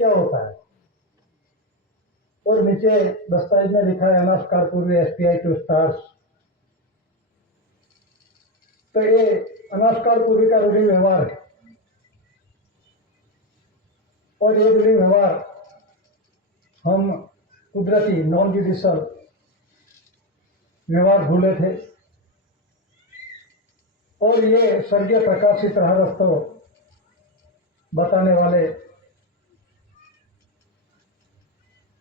क्या होता है। और नीचे दस्तावेज में लिखा है अनास्कार पूर्वी एसपीआई टू स्टार्स। तो ये अनास्कार पूर्वी का रूढ़ी व्यवहार है और ये रूढ़ी व्यवहार हम कुदरती नॉन जुडिशियल व्यवहार भूले थे और ये स्वर्गीय प्रकाशित रहस्य बताने वाले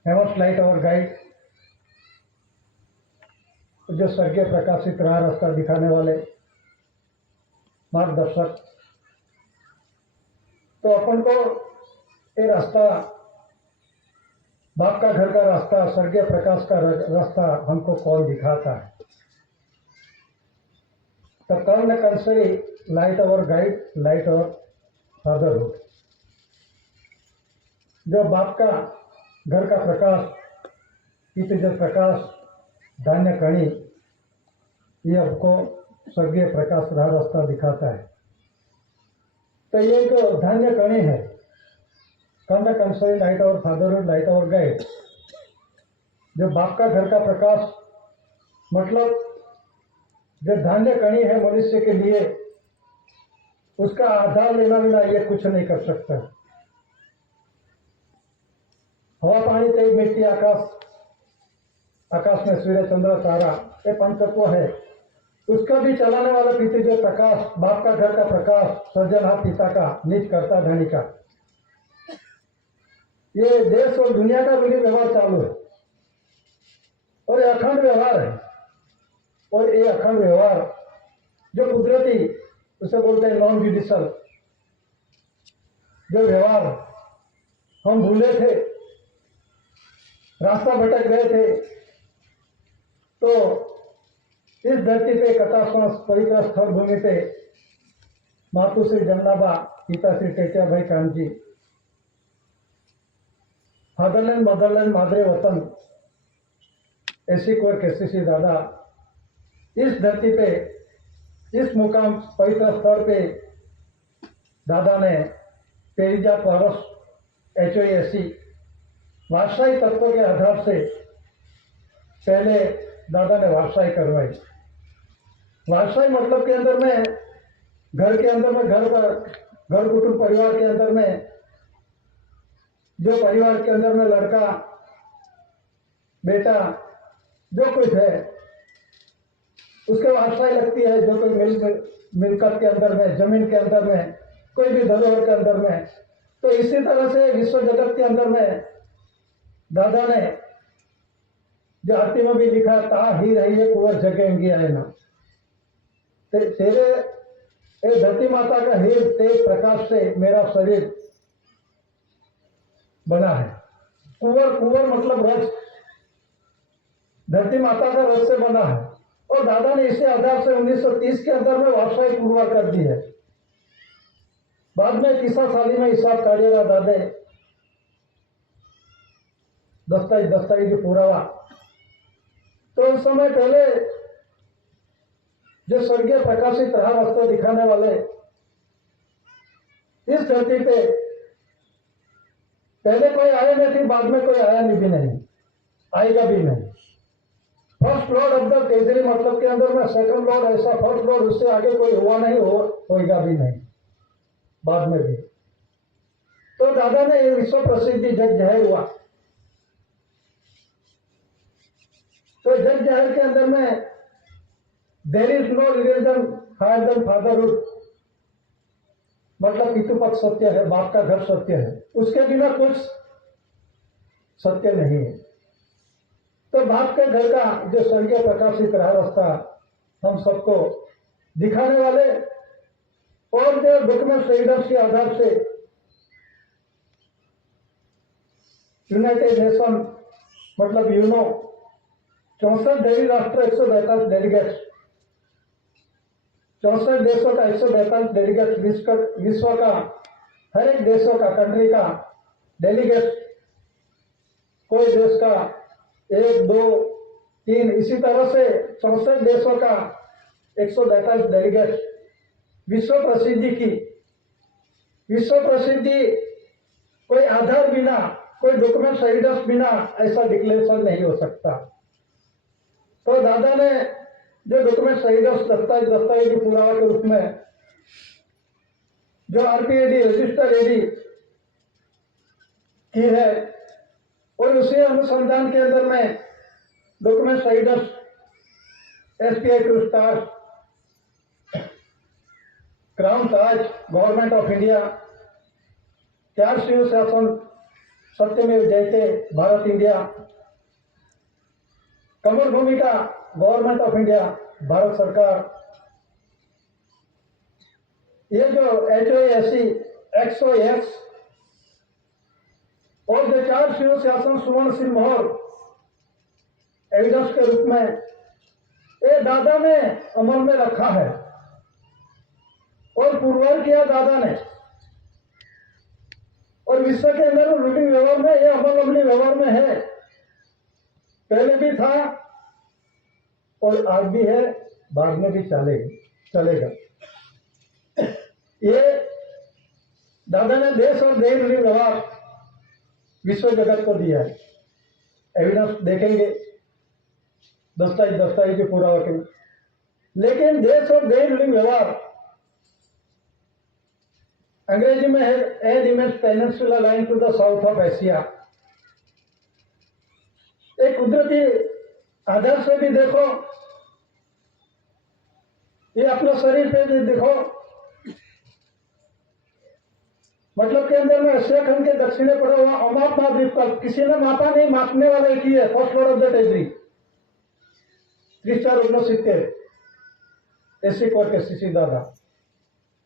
हेमस लाइट और गाइड, जो स्वर्गीय प्रकाशित राह रास्ता दिखाने वाले मार्गदर्शक, तो अपन को ये रास्ता, बाप का घर का रास्ता, स्वर्गीय प्रकाश का रास्ता हमको कौन दिखाता है। तो कर्म कंसरी लाइट और गाइड, लाइट और फादरहुड, जो बाप का घर का प्रकाश, पितृ प्रकाश, धान्य कणी, ये हमको स्वर्गीय प्रकाश राह रास्ता दिखाता है। तो ये जो धान्य कणी है, कर्म कंसरी लाइट और फादरहुड, लाइट और गाइड, जो बाप का घर का प्रकाश, मतलब जो धान्य कणी है मनुष्य के लिए, उसका आधार लेना बिना ये कुछ नहीं कर सकता। हवा पानी तेज मिट्टी आकाश, आकाश में सूर्य चंद्र तारा, ये पंचतत्व है। उसका भी चलाने वाला पिता जो प्रकाश, बाप का घर का प्रकाश, सृजनहार पिता का, निज कर्ता धनी का, ये देश और दुनिया का भी व्यवहार चालू है और ये अखंड व्यवहार है। और ये अखंड व्यवहार जो कुदरती, उसे बोलते हैं नॉन जुडिशियल, जो व्यवहार हम भूले थे, रास्ता भटक गए थे, तो इस धरती पे कथाश्वास पवित्र स्थल भूमि पे मातुश्री जमनाबा, पिताश्री टेचा भाई कामजी, फादरलैंड मदरलैंड मादरे वतन, ऐसी कोर केसीसी दादा, इस धरती पे, इस मुकाम पवित्र स्थल पे दादा ने पेरिजात वारस HOAC वारसाई तत्व के आधार से पहले दादा ने वारसाई करवाई। वारसाई मतलब के अंदर में, घर के अंदर में, घर कुटुंब परिवार के अंदर में, जो परिवार के अंदर में लड़का बेटा जो कुछ है उसके वारसाई लगती है। जो कोई मिलकत के अंदर में, जमीन के अंदर में, कोई भी धरोहर के अंदर में। तो इसी तरह से विश्व जगत के अंदर में दादा ने जो आरती में भी लिखा, ता ही रहिए कुंवर जगेंगे आए ना, तेरे ए धरती माता का ही तेज प्रकाश से मेरा शरीर बना है। कुंवर मतलब रज, धरती माता का रज से बना है। और दादा ने इसी आधार से 1930 के अंदर में वारसाई पूर्वा कर दी है। बाद में किसा साली में हिसाब काढ़िएगा दादे, दस्तावेज पुरावा। तो उस समय पहले जो स्वर्गीय प्रकाशित राह रास्ता दिखाने वाले इस धरती पे पहले कोई आया नहीं थी, बाद में कोई आया भी नहीं, आएगा भी नहीं। First lord of the treasury मतलब के अंदर में सेकंड लॉर्ड, ऐसा फर्स्ट लॉर्ड, उससे आगे कोई हुआ नहीं, होएगा भी नहीं, बाद में भी। तो दादा ने ये विश्व प्रसिद्धि जग जाहिर हुआ। तो जग जाहिर के अंदर में there is no religion higher than fatherhood, मतलब पितृपक्ष सत्य है, बाप का घर सत्य है, उसके बिना कुछ सत्य नहीं है। तो बाप के घर का जो स्वर्गीय प्रकाशित राह रास्ता हम सबको दिखाने वाले और जो डॉक्यूमेंट एविडेंस के आधार से यूनाइटेड नेशन मतलब यूनो 64 डेली राष्ट्र 142 डेलीगेट्स, 64 देशों का 142 डेलीगेट्स, विश्व का हर एक देशों का, कंट्री का डेलीगेट्स, कोई देश का 1, 2, 3, इसी तरह से 64 देशों का 142 डेलीगेट्स विश्व प्रसिद्धि की। विश्व प्रसिद्धि कोई आधार बिना, कोई डॉक्यूमेंट एविडेंस बिना ऐसा डिक्लेरेशन नहीं हो सकता। तो दादा ने जो डॉक्यूमेंट एविडेंस दस्तावेजी पुरावा के रूप में जो आरपीएडी रजिस्टर एडी की है, और उसी अनुसंधान के अंदर में document evidence SPI 2 star, crown ताज, गवर्नमेंट ऑफ इंडिया, 4 शिव शासन, सत्यमेव जयते, भारत इंडिया, कमल भूमिका, गवर्नमेंट ऑफ इंडिया, भारत सरकार, ये जो HOAC, XOX और जो 4 शिव शासन सुवर्ण सिंह मोहर एविडेंस के रूप में ये दादा ने अमल में रखा है और पुरवार किया दादा ने। और विश्व के अंदर रूटिंग व्यवहार में ये अमली व्यवहार में है, पहले भी था और आज भी है, बाद में भी चलेगा। ये दादा ने देश और देश रूटिंग व्यवहार विश्व जगत को दिया है। एविडेंस देखेंगे, दस्तावेज पूरा होके, लेकिन देश और देश रूटिंग व्यवहार अंग्रेजी में है ad image peninsula line to the south of Asia. एक कुदरती आधार से भी देखो, ये अपने शरीर पे भी देखो, मतलब के अंदर में एशिया खंड के दक्षिणे पड़ा हुआ अमाप द्वीप का किसी ने मापा नहीं, मापने वाला एक ही है, first word of the treasury 3469 एसी कोर के सीसी दादा।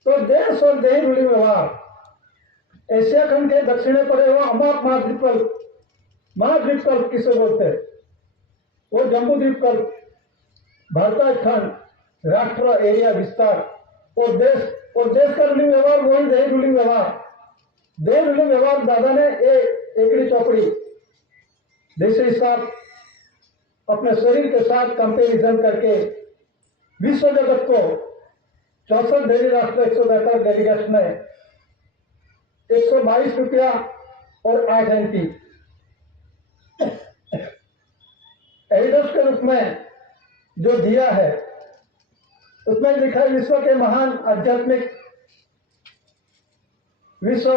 तो देश और देश रूढ़ी व्यवहार एशिया खंड के दक्षिणे पड़े हुआ अमाप महाद्वीपकल्प किसे बोलते हैं, वो जम्बू द्वीपकल्प, भारत खंड, राष्ट्र, एरिया, विस्तार और देश का रूलिंग व्यवहार वही देश रूलिंग व्यवहार। देश रूलिंग व्यवहार दादा ने एकड़ी चौकड़ी देशी हिसाब अपने शरीर के साथ कंपेरिजन करके विश्व जगत को 64 डेली राष्ट्र 172 डेलीगेट्स में 122 रुपया और 8 एमपी एविडेंस के रूप में जो दिया है, उसमें लिखा है विश्व के महान आध्यात्मिक, विश्व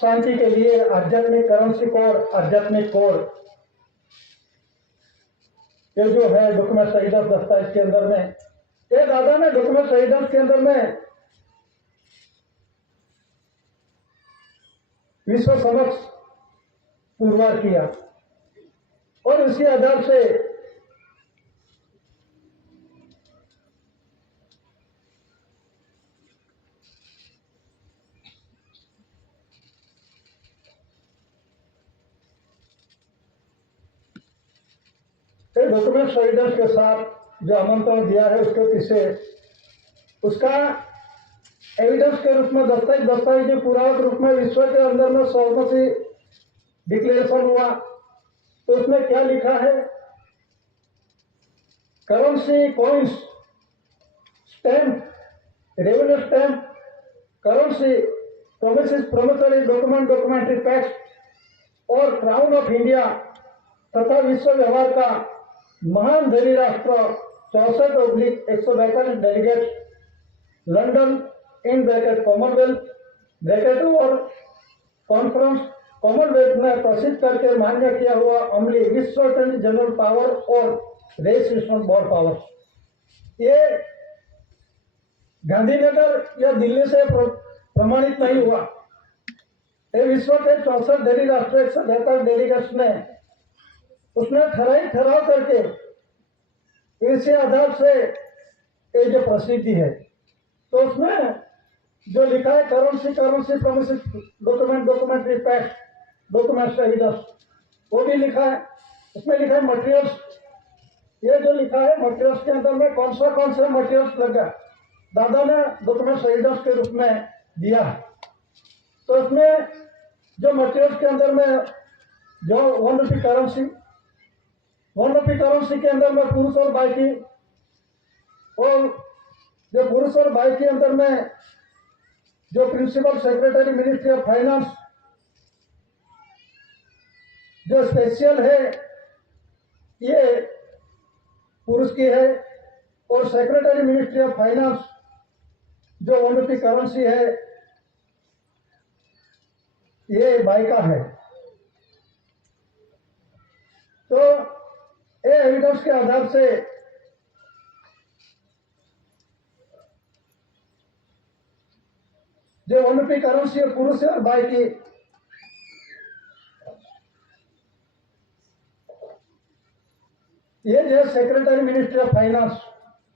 शांति के लिए आध्यात्मिक करेंसी कोड, आध्यात्मिक कोड, ये जो है डॉक्यूमेंट एविडेंस दस्तावेज के अंदर में, ये दादा ने डॉक्यूमेंट एविडेंस के अंदर में विश्व समक्ष पुरवार किया और उसी आधार से डॉक्यूमेंट एविडेंस के साथ जो आमंत्रण दिया है उसके पीछे उसका एविडेंस के रूप में दस्तावेजी पुरावा के रूप में विश्व के अंदर में सर्वमसी डिक्लेरेशन हुआ। तो उसमें क्या लिखा है, currency, coins, stamp, revenue stamp, currency, promises, promissory document, documentary pact और क्राउन ऑफ इंडिया तथा विश्व व्यवहार का महान धनी राष्ट्र 64/142 delegate, London in bracket Commonwealth bracket और कॉन्फ्रेंस कॉमनवेल्थ में प्रसिद्ध करके मान्य किया हुआ अमली विश्व अटॉर्नी जनरल पावर और रजिस्ट्रेशन बोर्ड पावर, ये गांधीनगर या दिल्ली से प्रमाणित नहीं हुआ। ये विश्व के 64 धनी राष्ट्र 172 डेलीगेट्स ने उसने ठराव करके इसी आधार से ये जो प्रसिद्धि है, तो उसमें जो लिखा है currency, promises document, documentary pact, documents evidence, वो भी लिखा है। उसमें लिखा है मटेरियल्स, ये जो लिखा है मटेरियल्स के अंदर में कौन सा मटेरियल्स लगा दादा ने डॉक्यूमेंट्स एविडेंस के रूप में दिया है। तो उसमें जो मटेरियल्स के अंदर में जो 1 रुपी करेंसी, 1 रुपी करेंसी के अंदर में पुरुष और बाई की, और जो पुरुष और बाई के अंदर में जो principal secretary ministry of finance जो स्पेशल है ये पुरुष की है, और सेक्रेटरी मिनिस्ट्री ऑफ फाइनेंस जो वनरूपी करेंसी है ये बाई का है। तो ये एविडेंस के आधार से जो वनरूपी करेंसी है पुरुष है और बाई की ये जो secretary ministry of finance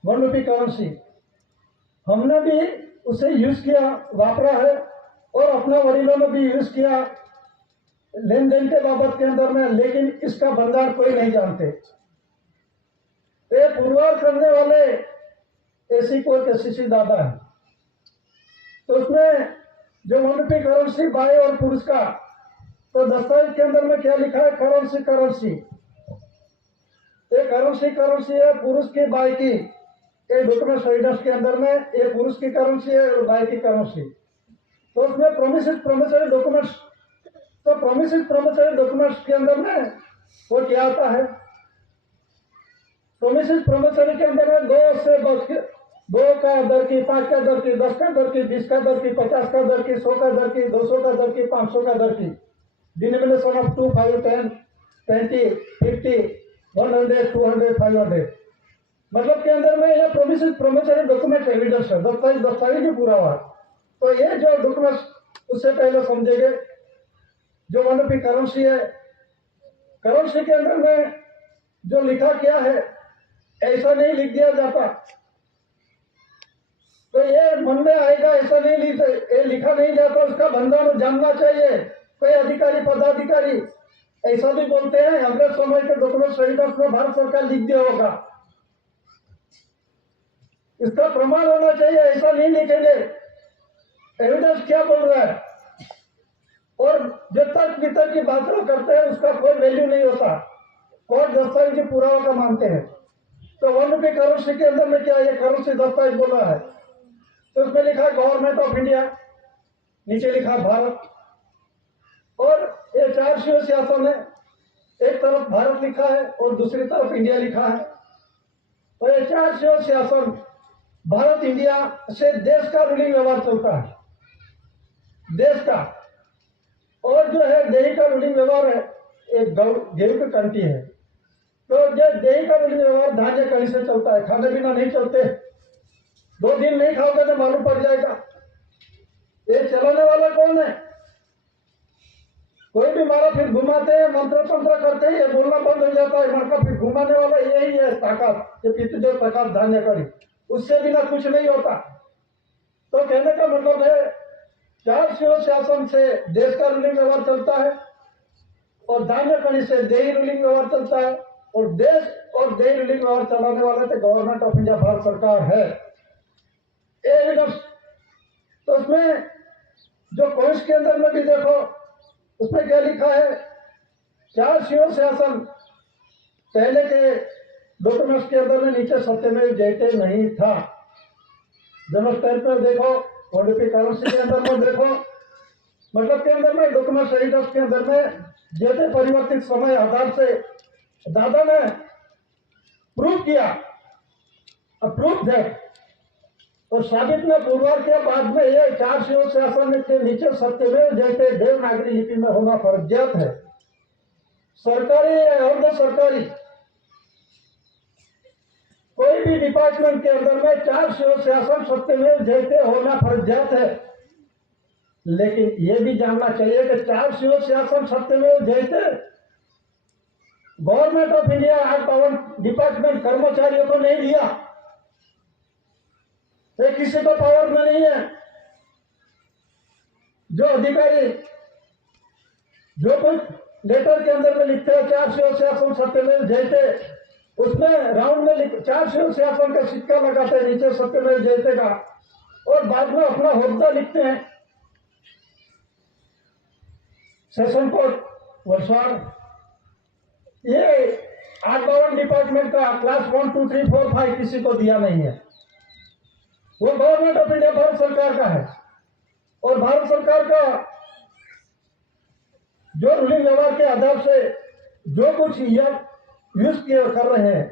one rupee currency हमने भी उसे यूज किया, वापरा है, और अपना वडीलों ने भी यूज किया लेन देन के बाबत के अंदर में, लेकिन इसका भंडार कोई नहीं जानते। ये पुरवार करने वाले एसी कोर के सीसी दादा है। तो उसमें जो वनरूपी करेंसी बाई और पुरुष का, तो दस्तावेज के अंदर में क्या लिखा है? करेंसी करेंसी, ये करेंसी है पुरुष की बाई की। ये डॉक्यूमेंट एविडेंस के अंदर में ये पुरुष की करेंसी है और बाई की करेंसी। तो उसमें प्रोमिसरी डॉक्यूमेंट्स, तो प्रोमिसरी डॉक्यूमेंट्स के अंदर में वो क्या आता है? प्रोमिसरी के अंदर में 2 से 2 का दर की, 5 का दर की, 10 का दर की, 20 का दर की, 50 का दर की, 100 का दर की, 200 का दर की, 500 का दर की, डिनोमिनेशन ऑफ 2, 5, 10, 20, 50, 100, 200, 500, मतलब के अंदर में यह प्रोमिसरी डॉक्यूमेंट एविडेंस है, दस्तावेज ही पूरा हुआ। तो ये जो डॉक्यूमेंट्स उससे पहले समझेंगे जो वनरूपी करेंसी है, करेंसी के अंदर में जो लिखा क्या है ऐसा नहीं लिख दिया जाता। तो ये मन में आएगा, ऐसा नहीं लिखा नहीं जाता, उसका भंडार जानना चाहिए। कोई अधिकारी पदाधिकारी ऐसा भी बोलते हैं अंग्रेज समय के डॉक्यूमेंट एविडेंस में भारत सरकार लिख दिया होगा, इसका प्रमाण होना चाहिए, ऐसा नहीं लिखेंगे। एविडेंस क्या बोल रहा है, और जब तक वितर्क की बातें करते हैं उसका कोई वैल्यू नहीं होता, कोर्ट दस्तावेज की पुरावा का मानते हैं। तो वनरूपी करेंसी के अंदर में क्या ये करेंसी दस्तावेज बोल रहा है? तो उसमें लिखा गवर्नमेंट ऑफ इंडिया, नीचे लिखा भारत, और ये 4 शिव शासन है, एक तरफ भारत लिखा है और दूसरी तरफ इंडिया लिखा है। और ये 4 शिव शासन भारत इंडिया से देश का रूलिंग व्यवहार चलता है, देश का। और जो है देही का रूलिंग व्यवहार है, एक गेहूं की कंट्री है। तो जो देही का रूलिंग व्यवहार धान्य कहीं से चलता है, खाने बिना नहीं चलते। 2 दिन नहीं खाओगे तो मालूम पड़ जाएगा। ये चलाने वाला कौन है? कोई भी मारा फिर घुमाते हैं, मंत्र तंत्र करते हैं, ये बोलना बंद हो जाता है, मरका फिर घुमाने वाला यही है ताकत, ये पितृदेव प्रकाश धान्य करी, उससे बिना कुछ नहीं होता। तो कहने का मतलब है 4 शिव शासन से देश का रूलिंग व्यवहार चलता है, और धान्य कणी से देही रूलिंग व्यवहार चलता है, और देश और देही रूलिंग व्यवहार चलाने वाले तो गवर्नमेंट ऑफ इंडिया भारत सरकार है। एविडेंस तो उसमें जो कोर्स के अंदर में भी देखो, उसमें क्या लिखा है? 4 शिव शासन पहले के डॉक्यूमेंट्स के अंदर में नीचे सत्यमेव जयते नहीं था। जन्म स्तर पर देखो, वनरूपी करेंसी के अंदर में देखो, मतलब के अंदर में डॉक्यूमेंट्स एविडेंस के अंदर में जैसे परिवर्तित समय आधार से दादा ने प्रूव किया, अप्रूव है, और साबित में पुरवार के बाद में ये 4 शिव शासन के नीचे सत्यमेव जयते देवनागरी लिपि में होना फर्जियात है। सरकारी या अर्ध सरकारी कोई भी डिपार्टमेंट के अंदर में 4 शिव शासन सत्यमेव जयते होना फर्जियात है। लेकिन यह भी जानना चाहिए कि 4 शिव शासन सत्यमेव जयते गवर्नमेंट ऑफ इंडिया आज पावर डिपार्टमेंट कर्मचारियों को नहीं दिया, ये किसी को पावर में नहीं है। जो अधिकारी जो कुछ लेटर के अंदर में लिखते हैं 4 शिव शासन सत्यमेव जयते, उसमें राउंड में 4 शिव शासन का सिक्का लगाते हैं नीचे सत्यमेव जयते का, और बाद में अपना होद्दा लिखते हैं सेशन कोर्ट वलसाड़। ये 852 डिपार्टमेंट का क्लास 1, 2, 3, 4, 5 किसी को दिया नहीं है, वो गवर्नमेंट ऑफ इंडिया भारत सरकार का है। और भारत सरकार का जो रूलिंग व्यवहार के आधार से जो कुछ यह यूज किए कर रहे हैं,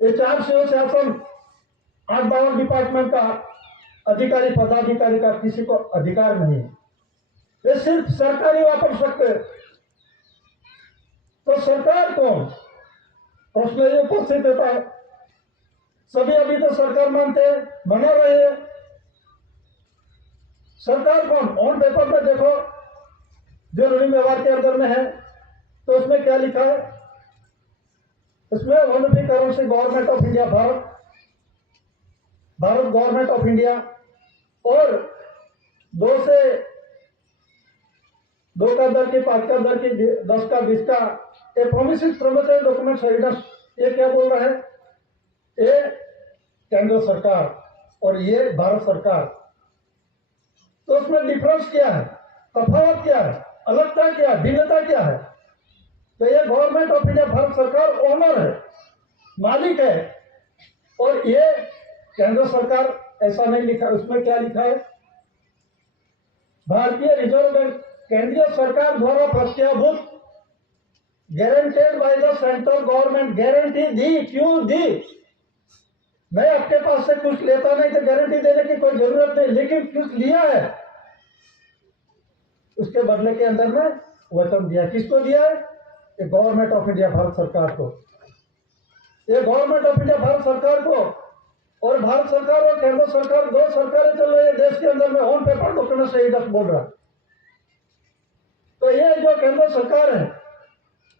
ये 4 सेवा शासन 8 डिपार्टमेंट का अधिकारी पदाधिकारी का किसी को अधिकार नहीं है। ये सिर्फ सरकार ही वापर सकते हैं। तो सरकार कौन, प्रश्न ये उपस्थित होता है। सभी अभी तो सरकार मानते हैं, मना रहे हैं। सरकार कौन? ऑन पेपर में देखो जो रूलिंग व्यवहार के अंदर में है, तो उसमें क्या लिखा है? उसमें honourable currency government of India, Bharat government of India, और 2 से 2 का दर की, 5 का दर की, 10 का, 20 का, ये प्रोमिसिव प्रोमिसरी डॉक्यूमेंट एविडेंस, ये क्या बोल रहा है? ये केंद्र सरकार और ये भारत सरकार। तो उसमें डिफरेंस क्या है, तफावत क्या है, अलगता क्या है, भिन्नता क्या है? तो ये गवर्नमेंट ऑफ इंडिया, भारत सरकार ओनर है, मालिक है, और ये केंद्र सरकार ऐसा नहीं लिखा। उसमें क्या लिखा है? भारतीय रिजर्व बैंक केंद्रीय सरकार द्वारा प्रत्याभूत, guaranteed by the central government. Guarantee दी, क्यों दी? मैं आपके पास से कुछ लेता नहीं तो गारंटी देने की कोई जरूरत नहीं, लेकिन कुछ लिया है, उसके बदले के अंदर में वचन दिया। किसको दिया है? ये गवर्नमेंट ऑफ इंडिया, भारत सरकार को। ये गवर्नमेंट ऑफ इंडिया, भारत सरकार को, और भारत सरकार और केंद्र सरकार 2 सरकारें चल रही है देश के अंदर में, ऑन पेपर डॉक्यूमेंट से बोल रहा। तो ये जो केंद्र सरकार है,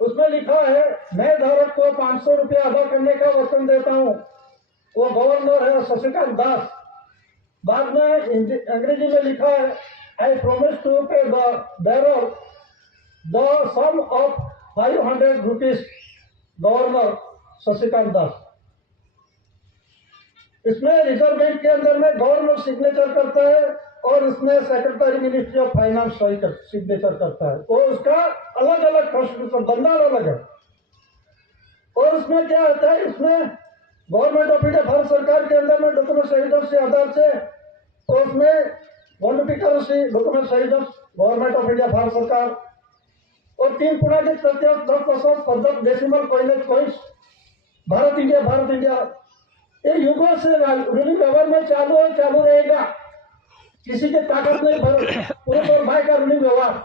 उसमें लिखा है मैं धारक को 500 रुपया अदा करने का वचन देता हूं। वो गवर्नर है शशिकांत दास। बाद में अंग्रेजी में लिखा है I promise to pay the bearer the sum of 500 rupees, governor Shashikant Das. इसमें रिजर्व बैंक के अंदर में गवर्नर सिग्नेचर करता है और इसमें secretary ministry of finance signature करता है। तो उसका अलग अलग कॉन्स्टिट्यूशन बनना अलग है। और उसमें क्या होता है? इसमें गवर्नमेंट ऑफ इंडिया, भारत सरकार के अंदर में डॉक्यूमेंट एविडेंस के आधार से, तो उसमें currency document evidence government of India, Bharat सरकार, और 3 पूर्णांक प्रत्यय 10% पद्धत decimal coins, Bharat India, Bharat India. ये युगों से रूलिंग व्यवहार में चालू है, चालू रहेगा। किसी की ताकत नहीं, पुरुष और भाई का रूलिंग व्यवहार,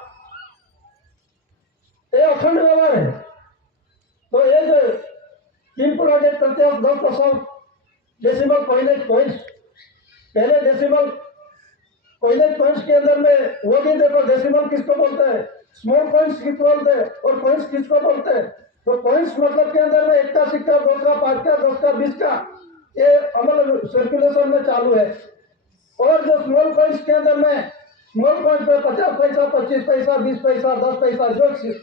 ये अखंड व्यवहार है। तो ये जो 3 पूर्णांक प्रत्यय 10% डेसिमल कॉइन्स, पहले डेसिमल कॉइन्स के अंदर में वो भी देखो, डेसिमल किसको बोलते हैं, स्मॉल कॉइन्स किसको बोलते हैं, और कॉइन्स किसको बोलते हैं? तो कॉइन्स मतलब के अंदर में 1 का सिक्का, 2 का, 5 का, 10 का, 20 का, ये अमल सर्कुलेशन में चालू है। और जो स्मॉल कॉइन्स के अंदर में, स्मॉल कॉइन्स पे 50 पैसा, 25 पैसा, 20 पैसा, 10 पैसा जो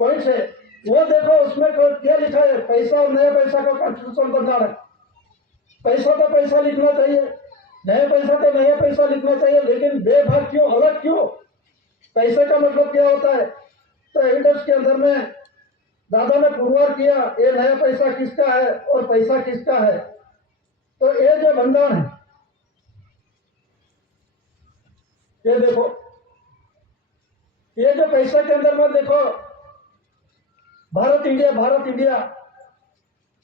कॉइन्स है, वो देखो उसमें क्या लिखा है? पैसा और नया पैसा का कॉन्स्टिट्यूशन बनना है। पैसा तो पैसा लिखना चाहिए, नया पैसा तो नया पैसा लिखना चाहिए, लेकिन बेभाग क्यों, अलग क्यों? पैसे का मतलब क्या होता है? तो एविडेंस के अंदर में दादा ने पुरवार किया ये नया पैसा किसका है और पैसा किसका है। तो ये जो बंधन है, ये देखो, ये जो पैसा के अंदर में देखो भारत इंडिया, भारत इंडिया,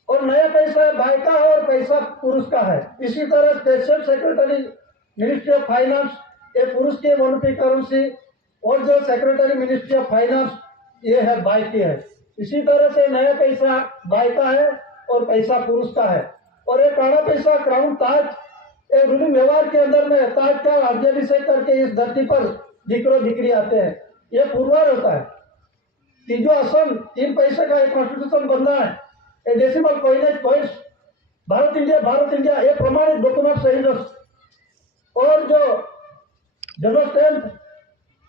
और नया पैसा है भाई का है और पैसा पुरुष का है। इसी तरह special secretary ministry of finance, ये पुरुष की मॉनिटरी करेंसी, और जो सेक्रेटरी मिनिस्ट्री ऑफ फाइनेंस ये है भाई की है। इसी तरह से नया पैसा भाई का है और पैसा पुरुष का है। और ये काला पैसा क्राउन ताज, ये रूलिंग व्यवहार के अंदर में ताज का राज्याभिषेक करके इस धरती पर दिकरो दिकरी आते हैं, ये पुरवार होता है। तीजो असम 3 पैसे का एक कॉन्स्टिट्यूशन बनना है, ये decimal coins, Bharat India, Bharat India, ये प्रमाणित डॉक्यूमेंट एविडेंस। और जो जनरल स्टैंप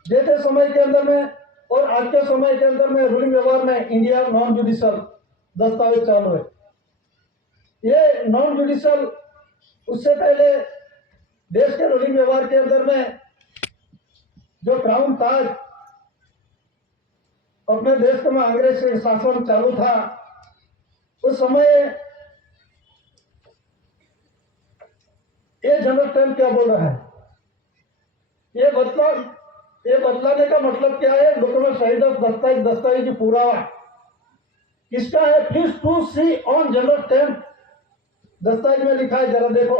देते समय के अंदर में और आज के समय के अंदर में रूलिंग व्यवहार में इंडिया नॉन जुडिशियल दस्तावेज चालू है। ये नॉन जुडिशियल, उससे पहले देश के रूलिंग व्यवहार के अंदर में जो क्राउन ताज, अपने देश में अंग्रेज से शासन चालू था, उस समय ये जनरल स्टैंप क्या बोल रहा है? ये मतलब ये बतलाने का मतलब क्या है? डॉक्यूमेंट सहित दस्तावेज पुरावा किसका है? Please to see on general stamp दस्तावेज में लिखा है, जरा देखो,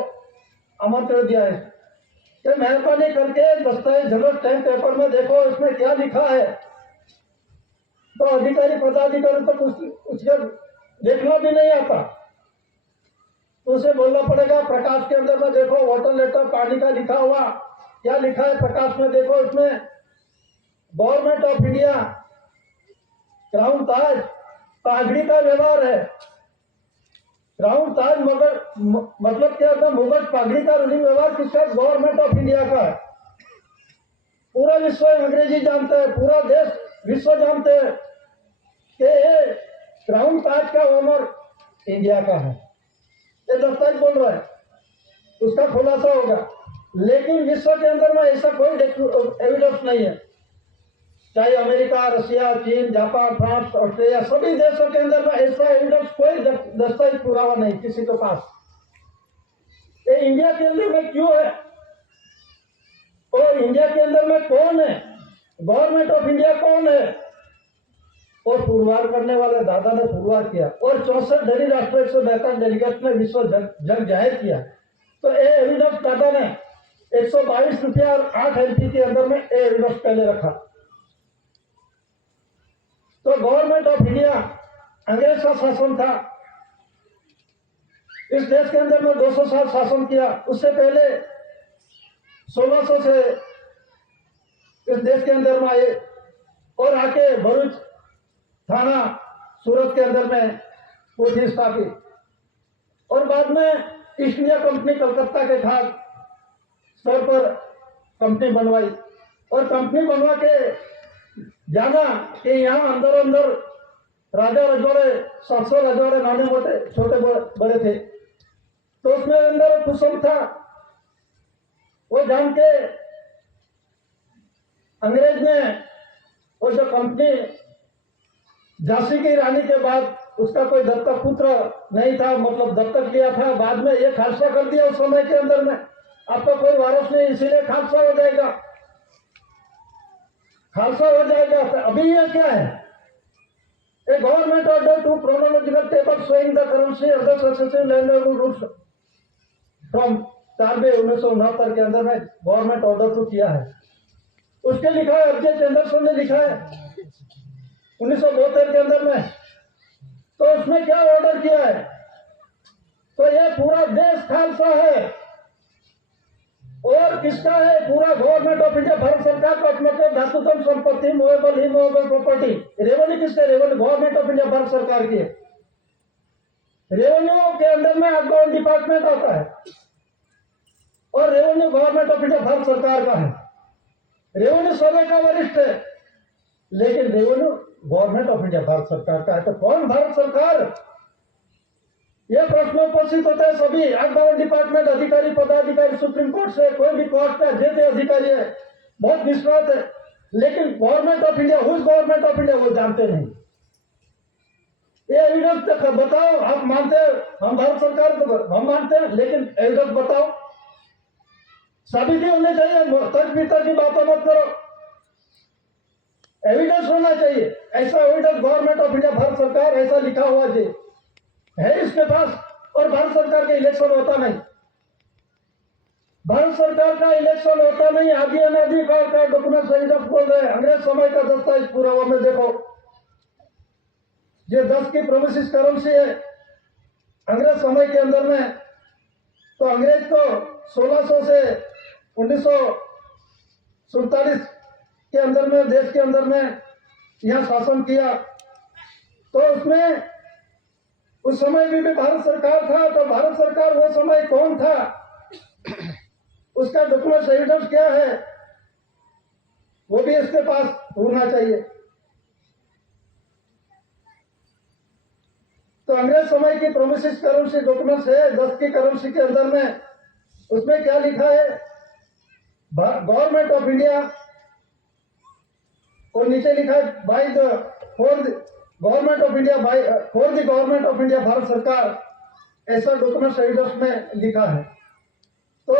आमंत्रण दिया है कि मेहरबानी करके दस्तावेज जनरल स्टैम्प पेपर में देखो इसमें क्या लिखा है। तो अधिकारी पदाधिकारी तो उसके देखना भी नहीं आता, तो उसे बोलना पड़ेगा प्रकाश के अंदर में देखो, वाटर लेटर पानी का लिखा हुआ क्या लिखा है प्रकाश में देखो, इसमें गवर्नमेंट ऑफ इंडिया क्राउन ताज पागड़ी का व्यवहार है। क्राउन ताज मगर मतलब क्या होता है? मुगल पागड़ी का रूलिंग व्यवहार किसका? गवर्नमेंट ऑफ इंडिया का है। पूरा विश्व अंग्रेजी जानते हैं, पूरा देश विश्व जानते हैं कि ये क्राउन ताज का ओनर इंडिया का है। ये दस्तावेज बोल रहा है, उसका खुलासा होगा। लेकिन विश्व के अंदर में ऐसा कोई एविडेंस नहीं है, चाहे अमेरिका, रशिया, चीन, जापान, फ्रांस, ऑस्ट्रेलिया, सभी देशों के अंदर में ऐसा एविडेंस कोई दस्तावेज पुरावा नहीं किसी के पास। ये इंडिया के अंदर में क्यों है? और इंडिया के अंदर में कौन है? गवर्नमेंट ऑफ इंडिया कौन है? और पुरवार करने वाले दादा ने पुरवार किया और 64 धनी राष्ट्रों से बेहतर डेलीगेट ने विश्व जंग जाहिर किया। तो ये एविडेंस दादा ने 122 रुपया और 8 एमपी के अंदर में ये एविडेंस पहले रखा। तो गवर्नमेंट ऑफ इंडिया अंग्रेज का शासन था, इस देश के अंदर में 200 साल शासन किया। उससे पहले 1600 से इस देश के अंदर में आए और आके भरूच थाना सूरत के अंदर में कोठी स्थापित, और बाद में ईस्ट इंडिया कंपनी कलकत्ता के खास स्तर पर कंपनी बनवाई और कंपनी बनवा के जाना कि यहाँ अंदर अंदर राजा रजवाड़े 700 रजवाड़े नाने मोटे छोटे बड़े थे, तो उसमें अंदर कुसुम था। वो जान के अंग्रेज ने वो जो कंपनी झांसी की रानी के बाद उसका कोई दत्तक पुत्र नहीं था, मतलब दत्तक लिया था, बाद में ये खालसा कर दिया। उस समय के अंदर में आपका कोई वारस नहीं, इसीलिए खालसा हो जाएगा, खालसा हो जाएगा। तो अभी ये क्या है? A government order to chronological table showing the currency of the successive land rules from 4/1969 के अंदर में गवर्नमेंट ऑर्डर टू किया है। उसके लिखा है अजय चंद्रसन ने लिखा है 1972 के अंदर में। तो उसमें क्या ऑर्डर किया है? तो ये पूरा देश खालसा है और किसका है? पूरा गवर्नमेंट ऑफ इंडिया, भारत सरकार का अपने धातुतम संपत्ति, मूवेबल इमूवेबल प्रॉपर्टी। रेवेन्यू किसके? Revenue government of India, Bharat सरकार की है। रेवेन्यू के अंदर में अकाउंट डिपार्टमेंट आता है और revenue government of India, Bharat सरकार का है। रेवेन्यू सभी का वरिष्ठ है, लेकिन revenue government of India, Bharat सरकार का है। तो कौन भारत सरकार? यह प्रश्न उपस्थित होता है सभी अकाउंट डिपार्टमेंट अधिकारी, पदाधिकारी, सुप्रीम कोर्ट से कोई भी कोर्ट का जेते अधिकारी है, बहुत निष्णात है, लेकिन government of India, whose government of India, वो जानते नहीं। ये एविडेंस बताओ। आप मानते हैं हम भारत सरकार को, हम मानते हैं, लेकिन एविडेंस बताओ। साबिती होने चाहिए, तर्क वितर्क की बातों मत करो, एविडेंस होना चाहिए। ऐसा evidence government of India, Bharat सरकार ऐसा लिखा हुआ है इसके पास, और भारत सरकार का इलेक्शन होता नहीं, भारत सरकार का इलेक्शन होता नहीं। आदि अनादि का डॉक्यूमेंट सही बोल रहे हैं, अंग्रेज समय का दस्तावेज पूरा हुआ में देखो, ये 10 की प्रोमिस करेंसी है अंग्रेज समय के अंदर में। तो अंग्रेज को 1600 से 1947 के अंदर में देश के अंदर में यह शासन किया। तो उसमें उस समय भी भारत सरकार था। तो भारत सरकार वो समय कौन था, उसका डॉक्यूमेंट एविडेंस क्या है, वो भी इसके पास होना चाहिए। तो अंग्रेज समय की प्रोमिस करेंसी डॉक्यूमेंट्स है 10 की करेंसी के अंदर में, उसमें क्या लिखा है? गवर्नमेंट ऑफ इंडिया, और नीचे लिखा है by the for government of India, by for the government of India, Bharat सरकार, ऐसा डॉक्यूमेंट एविडेंस में लिखा है। तो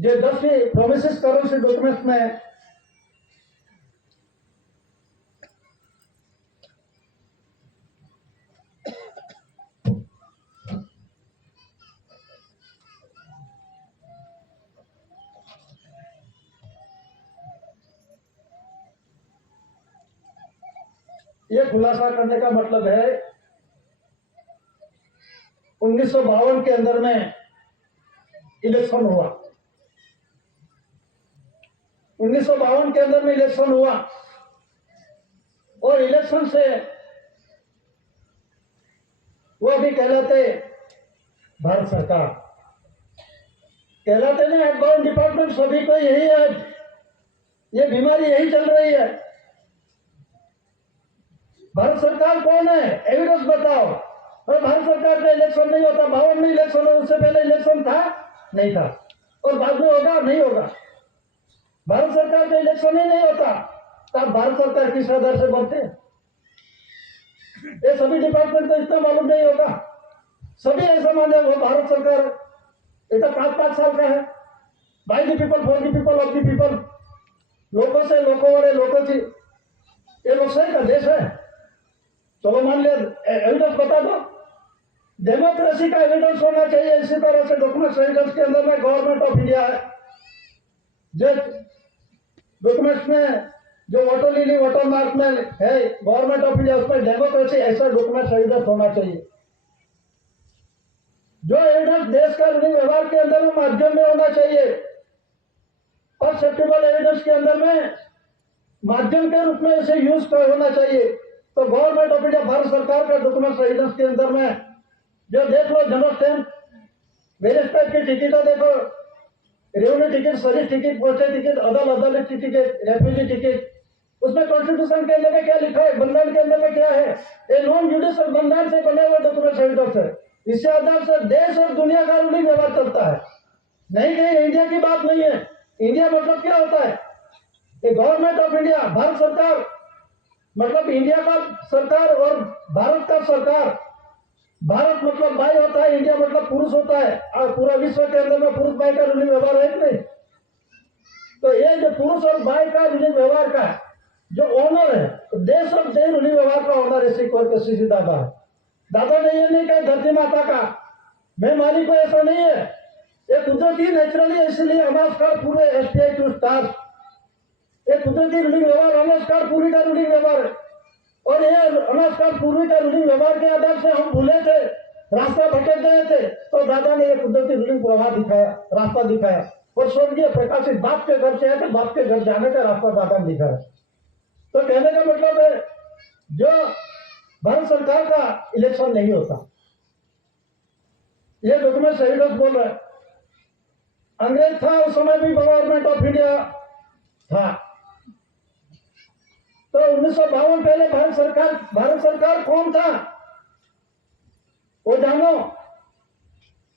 जो 10वीं प्रोमिसेस करेंसी डॉक्यूमेंट्स में ये खुलासा करने का मतलब है 1952 के अंदर में इलेक्शन हुआ। 1952 के अंदर में इलेक्शन हुआ और इलेक्शन से वो अभी कहलाते भारत सरकार कहलाते ना। गवर्नमेंट डिपार्टमेंट सभी को यही है, ये बीमारी यही चल रही है। भारत सरकार कौन है, एविडेंस बताओ। और भारत सरकार का इलेक्शन नहीं होता। 52 में इलेक्शन हो, उससे पहले इलेक्शन था नहीं था, और बाद में होगा नहीं होगा। भारत सरकार का इलेक्शन ही नहीं होता तब भारत सरकार किस आधार से बनते हैं? ये सभी डिपार्टमेंट को इतना मालूम नहीं होगा। सभी ऐसा माने वो भारत सरकार ये तो 5-5 साल का है। By the people, for the people, of the people, लोगों से, लोगों वाले, लोगों की, ये लोकशाही का देश है। चलो मान लिया, एविडेंस बता दो। डेमोक्रेसी का एविडेंस होना चाहिए। इसी तरह से डॉक्यूमेंट एविडेंस के अंदर में गवर्नमेंट ऑफ इंडिया है, जो डॉक्यूमेंट्स में जो वोटर लिली वोटर मार्क में है गवर्नमेंट ऑफ इंडिया, उसमें डेमोक्रेसी ऐसा डॉक्यूमेंट एविडेंस होना चाहिए। जो एविडेंस देश का रूलिंग व्यवहार के अंदर में माध्यम में होना चाहिए। एक्सेप्टेबल एविडेंस के अंदर में माध्यम के रूप में इसे यूज होना चाहिए। तो गवर्नमेंट ऑफ इंडिया, भारत सरकार का डॉक्यूमेंट एविडेंस के अंदर में जो देख लो, जनरल स्टैंप, वेरियस टाइप की टिकट देखो, revenue ticket, service ticket, postal ticket, अदालत की टिकट, रेफ्यूजी टिकट, उसमें कॉन्स्टिट्यूशन के अंदर में क्या लिखा है, बंधन के अंदर में क्या है, ये नॉन जुडिशियल बंधन से बने हुए डॉक्यूमेंट एविडेंस है। इसके आधार से देश और दुनिया का रूलिंग व्यवहार चलता है। नहीं कि इंडिया की बात नहीं है। इंडिया मतलब क्या होता है? ये गवर्नमेंट ऑफ इंडिया, भारत सरकार मतलब इंडिया का सरकार और भारत का सरकार। भारत मतलब भाई होता है, इंडिया मतलब पुरुष होता है, और पूरा विश्व के अंदर में पुरुष भाई का रूलिंग व्यवहार है कि नहीं? तो ये जो पुरुष और भाई का रूलिंग व्यवहार का जो ओनर है, तो देश और देश रूलिंग व्यवहार का ओनर ऐसे के दादा है। दादा ने ये नहीं कहा धरती माता का मैं मालिक हूं, ऐसा नहीं है। ये कुदरती नेचुरली, इसलिए नमस्कार पूरे एसटीआई टू स्टार, ये कुदरती रूलिंग व्यवहार नमस्कार पूरी का रूलिंग व्यवहार है। और ये नमस्कार पूर्वी का रूलिंग व्यवहार के आधार से हम भूले थे, रास्ता भटक गए थे, तो दादा ने ये कुदरती रूलिंग प्रवाह दिखाया, रास्ता दिखाया। और स्वर्गीय प्रकाशित बाप के घर से है तो बाप के घर जाने का रास्ता दादा ने दिखाया। तो कहने का मतलब है जो भारत सरकार का इलेक्शन नहीं होता, ये डॉक्यूमेंट एविडेंस बोल रहा है। अंग्रेज था उस समय भी गवर्नमेंट ऑफ इंडिया था। तो 1952 पहले भारत सरकार कौन था वो जानो।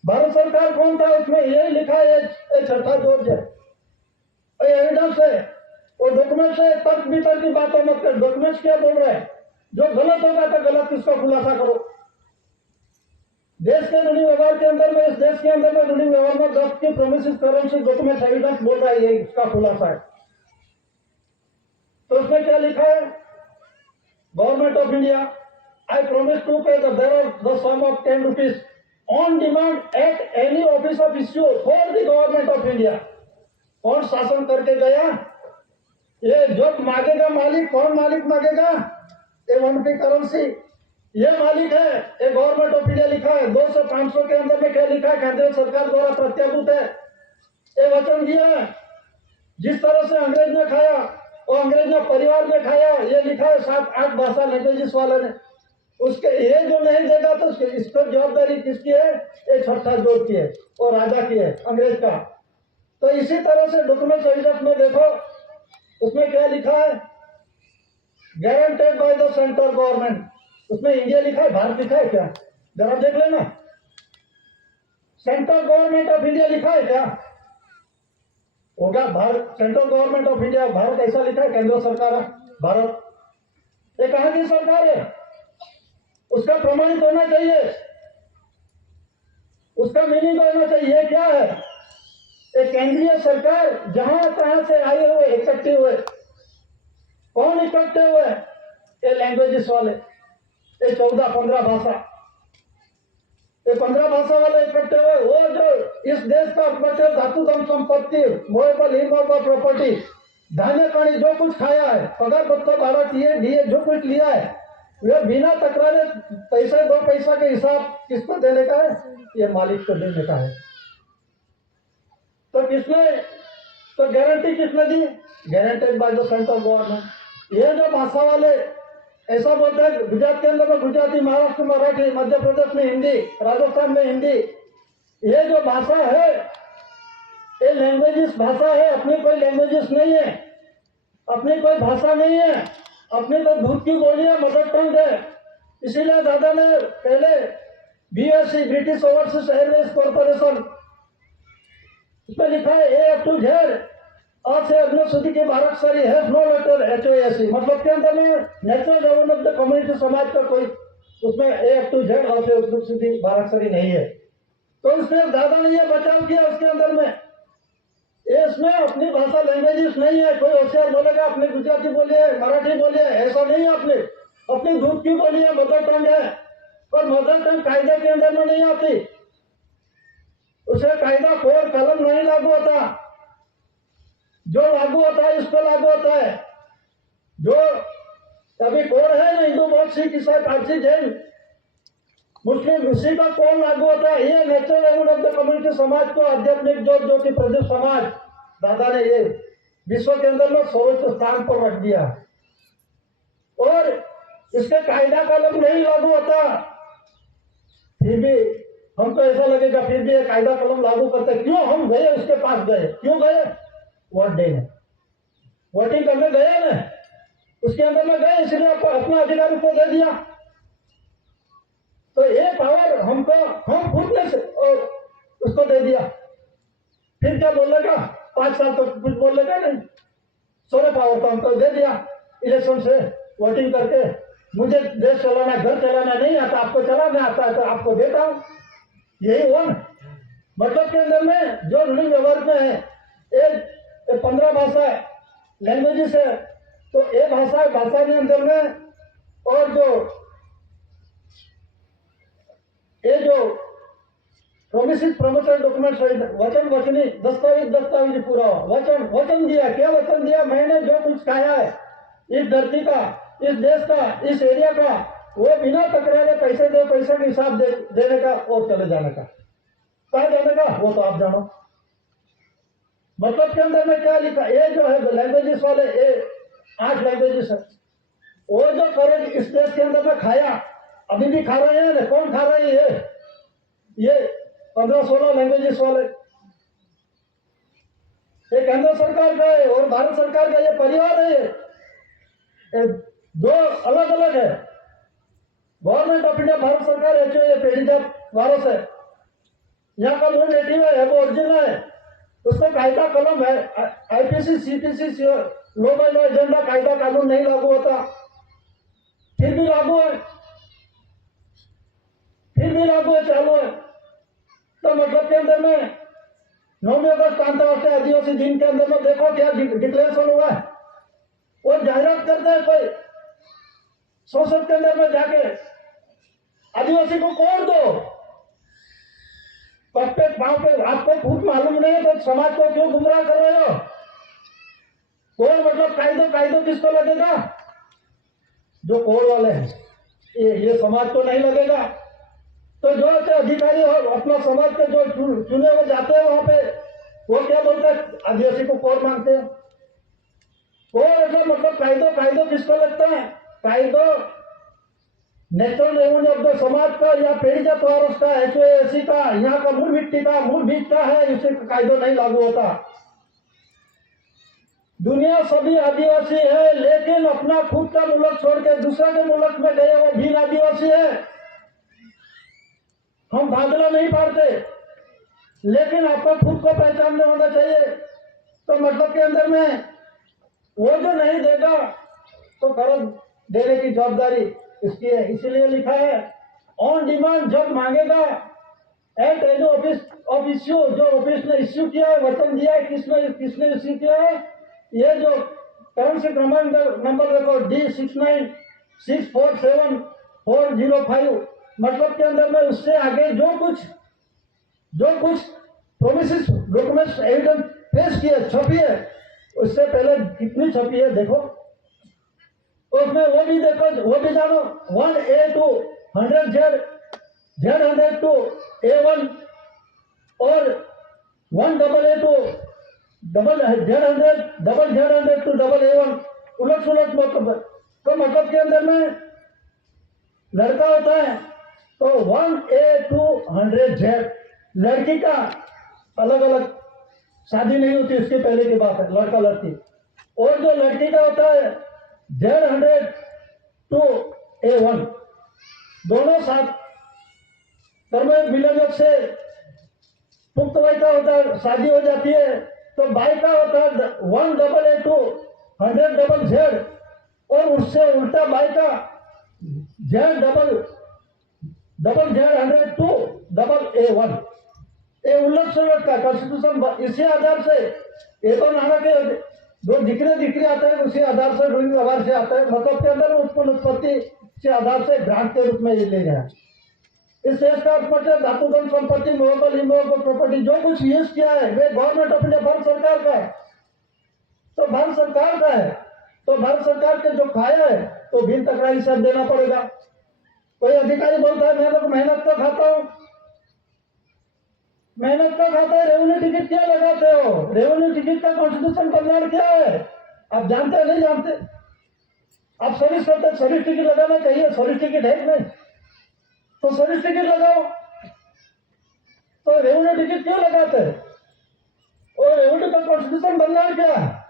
भारत सरकार कौन था उसमें यही लिखा है, छठा जोर है, एविडेंस है, वो डॉक्यूमेंट है। तर्क वितर्क की बातों मत कर। डॉक्यूमेंट्स क्या बोल रहे हैं? जो गलत होगा तो गलत किसका खुलासा करो। देश के रूलिंग व्यवहार के अंदर में, इस देश के अंदर में रूलिंग व्यवहार में 10 की प्रोमिसेस करेंसी डॉक्यूमेंट एविडेंस बोल रहा है, ये इसका खुलासा है। तो उसमें क्या लिखा है? Government of India, I promise to pay the bearer the sum of 10 rupees on demand at any office of issue for the government of India. कौन शासन करके गया? ये जो मांगेगा मालिक, कौन मालिक मांगेगा? ये 1 रुपये करेंसी, ये मालिक है, ये गवर्नमेंट ऑफ इंडिया लिखा है। 200 से 500 के अंदर में क्या लिखा है? केंद्र सरकार द्वारा प्रत्याभूत है, ये वचन दिया है। जिस तरह से अंग्रेज ने खाया और अंग्रेज ने परिवार में खाया, ये लिखा है 7-8 भाषा लैंग्वेजेस वाले ने। उसके ये जो नहीं देगा तो इस पर जवाबदारी किसकी है? ये छठा जोर की है और राजा की है, अंग्रेज का। तो इसी तरह से डॉक्यूमेंट एविडेंस में देखो, उसमें क्या लिखा है? Guaranteed by the central government. उसमें इंडिया लिखा है, भारत लिखा है क्या? जरा देख लेना, सेंट्रल गवर्नमेंट ऑफ इंडिया लिखा है क्या? होगा Bharat, central government of India, Bharat ऐसा लिखा है, केंद्र सरकार है भारत। ये कहां की सरकार है? उसका प्रमाणित होना चाहिए, उसका मीनिंग होना चाहिए। क्या है? एक केंद्रीय सरकार जहां तहां से आए हुए इकट्ठे हुए, कौन इकट्ठे हुए? ये लैंग्वेजेस वाले, ये 14-15 भाषा, ये 15 भाषा वाले इकट्ठे हुए। वो जो इस देश का बचे धातु धन संपत्ति, मोएबल इमोबल प्रॉपर्टी, धान्य पानी जो कुछ खाया है, पगार पत्र भाड़ा किए दिए, जो कुछ लिया है, वे बिना तकरारे पैसे 2 पैसा के हिसाब किसको देने का है? ये मालिक को देने का है। तो किसने, तो गारंटी किसने दी? Guaranteed by the central government. ये जो भाषा वाले ऐसा बोलते हैं, गुजरात के अंदर में गुजराती, महाराष्ट्र में मराठी, मध्य प्रदेश में हिंदी, राजस्थान में हिंदी, ये जो भाषा है ये लैंग्वेजेस भाषा है, अपनी कोई लैंग्वेजेस नहीं है, अपनी कोई भाषा नहीं है, अपनी तो दूध की बोली है, मदर टंग है। इसीलिए दादा ने पहले BOC, British overseas Airways corporation, इसमें लिखा है ए टू जेड आज से अगले सुधी की भारत सारी हैज नो लेटर HOAC, मतलब के अंदर में national government of the community समाज का कोई उसमें ए टू जेड आज से अगले सुधी भारत सारी नहीं है। तो इसने दादा ने ये बचाव किया उसके अंदर में, इसमें अपनी भाषा लैंग्वेजेस नहीं है। कोई होशियार बोलेगा अपनी गुजराती बोलिए, मराठी बोलिए, ऐसा नहीं है। अपनी दूध की बोलिए, मदर टंग है, पर मदर टंग कायदे के अंदर में नहीं आती, उसे कायदा कोड कलम नहीं लागू होता, जो लागू होता है इस पर लागू होता है। जो अभी कोड है ना, हिंदू बौद्ध सिख ईसाई पारसी जैन मुस्लिम, उसी का कोड लागू होता है। ये natural element of the community समाज को आध्यात्मिक जो कि प्रदेश समाज, दादा ने ये विश्व के अंदर में सर्वोच्च स्थान पर रख दिया, और इसके कायदा कलम नहीं लागू होता। फिर भी हमको ऐसा लगेगा फिर भी ये कायदा कलम लागू करते, क्यों? हम गए उसके पास, गए क्यों गए? वोट देने, वोटिंग करने गए ना, उसके अंदर में गए, इसलिए अपना अधिकार को दे दिया। तो ये पावर हमको, हम खुद ने उसको दे दिया। फिर क्या बोलेगा? 5 साल तो कुछ बोलेगा नहीं, सोरे पावर तो हमको दे दिया इलेक्शन से वोटिंग करके। मुझे देश चलाना, घर चलाना नहीं आता, आपको चलाना आता है तो आपको देता हूं। यही हुआ ना, मतलब के अंदर में जो रूलिंग व्यवहार में है, एक 15 भाषा लैंग्वेजेस है, तो ये भाषा के अंदर में, और जो प्रोमिसेस प्रमोशन डॉक्यूमेंट, वचनी दस्तावेज पूरा वचन दिया। क्या वचन दिया? मैंने जो कुछ खाया है इस धरती का, इस देश का, इस एरिया का, वो बिना तकरारे पैसे के हिसाब देने का और चले जाने का। कहा जाने का वो तो आप जानो। मतलब के अंदर में क्या लिखा? ये जो है लैंग्वेजेस वाले, ये 8 लैंग्वेजेस है। वो जो करे इस देश के अंदर में खाया, अभी भी खा रहे हैं ना, कौन खा रहे हैं? ये 15-16 लैंग्वेजेस वाले, ये केंद्र सरकार का है और भारत सरकार का ये परिवार है, ये 2 अलग अलग है। गवर्नमेंट ऑफ इंडिया भारत सरकार है, ये पेड़ी जात वारस है, यहाँ का मूल नेटिव है, वो ओरिजिनल है, उसका कायदा कलम है। IPC, CPC, लो बाय लो एजेंडा, कायदा कानून नहीं लागू होता, फिर भी लागू है, चालू है। तो मतलब के अंदर में 9 अगस्त अंतर्राष्ट्रीय आदिवासी दिन के अंदर में देखो क्या डिक्लेरेशन हुआ है, वो जाहिरात करते हैं कोई संसद के अंदर में जाके, आदिवासी को कोड दो, पत्ते पांव पे आपको खुद मालूम नहीं है तो समाज को क्यों गुमराह कर रहे हो? कोड मतलब कायदो किसको लगेगा? जो कोड वाले हैं, ये समाज को नहीं लगेगा। तो जो अधिकारी हो अपना समाज के जो चुने हुए जाते हैं वहां पे, वो क्या बोलते हैं? आदिवासी को कोड मांगते हैं। कोड मतलब कायदो किसको लगता है? कायदो नेचुरल रेवेन्यू ऑफ द समाज का या पेड़ी जात वारस का, HOAC का, यहाँ का मूल मिट्टी का, मूल बीज का है, इसे कायदो नहीं लागू होता। दुनिया सभी आदिवासी है, लेकिन अपना खुद का मुल्क छोड़ के दूसरे के मुल्क में गए वो भी आदिवासी है। हम भागना नहीं पाते, लेकिन आपको खुद को पहचानने होना चाहिए। तो मतलब के अंदर में वो जो नहीं देगा तो कर्ज देने की जवाबदारी इसकी है। इसलिए लिखा है ऑन डिमांड, जब मांगेगा एट एनी ऑफ इश्यू, जो ऑफिस ने इश्यू किया है, वचन दिया है, किसने इश्यू किया है, ये जो करेंसी नंबर देखो D69647405, मतलब के अंदर में उससे आगे जो कुछ प्रोमिस डॉक्यूमेंट्स एविडेंस पेश किए, छपी है, उससे पहले कितनी छपी है देखो, उसमें वो भी देखो, वो भी जानो। 1A2 100Z Z102 A1 और 1AA2 Z100 AA1 उलट सुलट मतलब, तो मतलब के अंदर में लड़का होता है तो 1A2 100Z, लड़की का अलग अलग शादी नहीं होती, इसके पहले की बात है, लड़का लड़की। और जो लड़की का होता है Z102 A1, दोनों साथ कर्म मिलन से पुख्त वय का होता है, शादी हो जाती है, तो बाई का होता है 1AA2 100ZZ, और उससे उल्टा बाई का Z102 AA1, ये उल्लट सुलट का कॉन्स्टिट्यूशन। इसी आधार से ये तो नाना के जो दिखरे आते हैं, उसी आधार से रूलिंग आधार से आता है, मतलब के अंदर उत्पन्न उत्पत्ति से आधार से ग्रांट के रूप में ये ले गया। इस देश का उत्पत्ति धातुधन संपत्ति मूवेबल इमूवेबल प्रॉपर्टी जो कुछ यूज किया है वे गवर्नमेंट ऑफ इंडिया भारत सरकार का है, तो भारत सरकार का है, तो भारत सरकार के जो खाया है तो बिल तकड़ा हिसाब देना पड़ेगा। कोई अधिकारी बोलता है मेहनत का खाता हूं, मेहनत का खाता है, रेवेन्यू टिकट क्या लगाते हो, रेवेन्यू टिकट का कॉन्स्टिट्यूशन कल्याण क्या है, आप जानते हैं नहीं जानते? आप सर्विस करते, सर्विस टिकट लगाना चाहिए, सर्विस टिकट है नहीं तो सर्विस टिकट लगाओ, तो रेवेन्यू टिकट क्यों लगाते हैं? और रेवेन्यू का कॉन्स्टिट्यूशन कल्याण क्या है?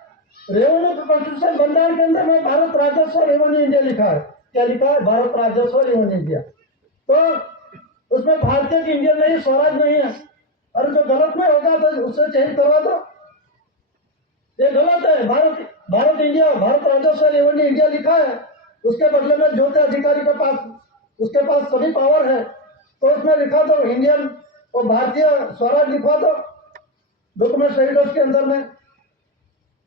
रेवेन्यू का कॉन्स्टिट्यूशन कल्याण के अंदर में भारत राजस्व रेवेन्यू इंडिया लिखा है। क्या लिखा है? भारत राजस्व रेवेन्यू इंडिया। तो उसमें भारतीय की इंडियन नहीं, स्वराज नहीं है। अरे जो गलत में होगा तो उससे चेंज करवा दो, ये गलत है। भारत इंडिया, भारत राजस्व रेवेन्यू इंडिया लिखा है, उसके बदले में जो अधिकारी के पास, उसके पास सभी पावर है, तो उसमें लिखा दो इंडियन और भारतीय स्वराज लिखवा दो डॉक्यूमेंट एविडेंस के अंदर में।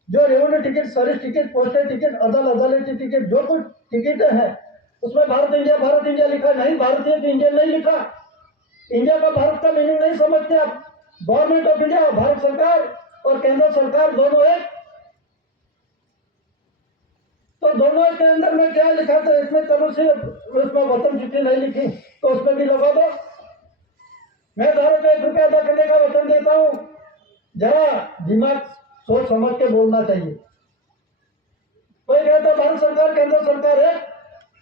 जो revenue ticket, service ticket, postal ticket, अदालती टिकट, जो कुछ टिकट है उसमें भारत इंडिया लिखा नहीं, भारतीय की इंडियन नहीं लिखा। इंडिया का भारत का मीनिंग नहीं समझते आप। गवर्नमेंट ऑफ इंडिया, भारत सरकार और केंद्र सरकार दोनों एक, तो दोनों के अंदर में क्या लिखा था? इसमें चलो से उसमें वतन चिट्ठी नहीं लिखी तो उसमें भी लगा दो। मैं धारा पे 1 रुपया अदा करने का वचन देता हूं, जरा दिमाग सोच समझ के बोलना चाहिए। कोई कहता है भारत सरकार केंद्र सरकार है,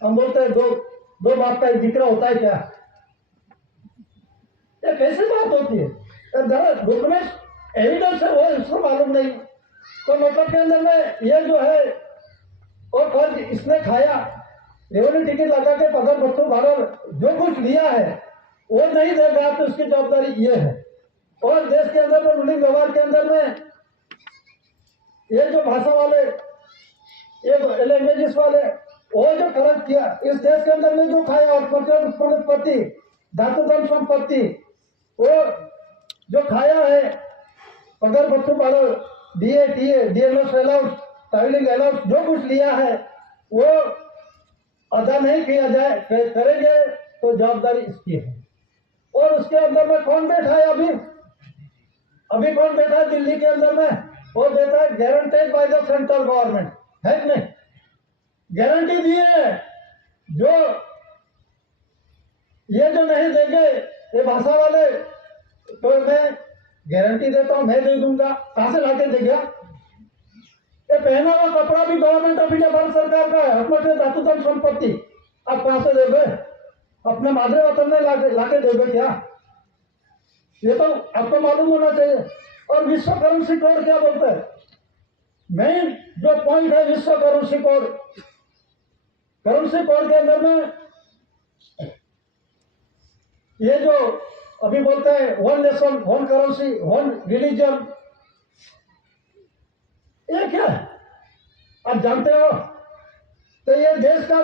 हम बोलते हैं दो बाप का एक जिक्र होता है क्या? ये कैसी बात होती है? जरा डॉक्यूमेंट एविडेंस है वो इसको मालूम नहीं, तो मतलब के अंदर में ये जो है और कर्ज इसने खाया, रेवेन्यू टिकट लगा के पगार बच्चों भाड़ा जो कुछ लिया है वो नहीं देगा तो उसकी जवाबदारी ये है। और देश के अंदर में रूलिंग व्यवहार के अंदर में ये जो भाषा वाले, ये लैंग्वेजेस वाले, वो जो खर्च किया इस देश के अंदर में जो खाया, और उत्पत्ति धातुधन संपत्ति वो जो खाया है, पगार बच्चों भाड़ा, DA TA DLS allowance, travelling allowance, जो कुछ लिया है वो अदा नहीं किया जाए, करेंगे तो जवाबदारी इसकी है। और उसके अंदर में कौन बैठा है? अभी कौन बैठा है दिल्ली के अंदर में? वो देता है guaranteed by the central government, है कि नहीं? गारंटी दी है। जो ये जो नहीं देंगे ये भाषा वाले, तो मैं गारंटी देता हूं, मैं दे दूंगा, कहां से लाके देगा? ये पहना हुआ कपड़ा भी गवर्नमेंट ऑफ इंडिया भारत सरकार का है, अपने धातुधन संपत्ति आप कहां से देंगे? अपने मादरे वतन में लाके देंगे क्या? ये तो आपको मालूम होना चाहिए। और विश्व करेंसी कोड क्या बोलते हैं? मेन जो पॉइंट है विश्व करेंसी कोड, करेंसी कोड के अंदर में ये जो अभी बोलते हैं one nation one currency one religion, ये क्या है आप जानते हो? तो ये देश का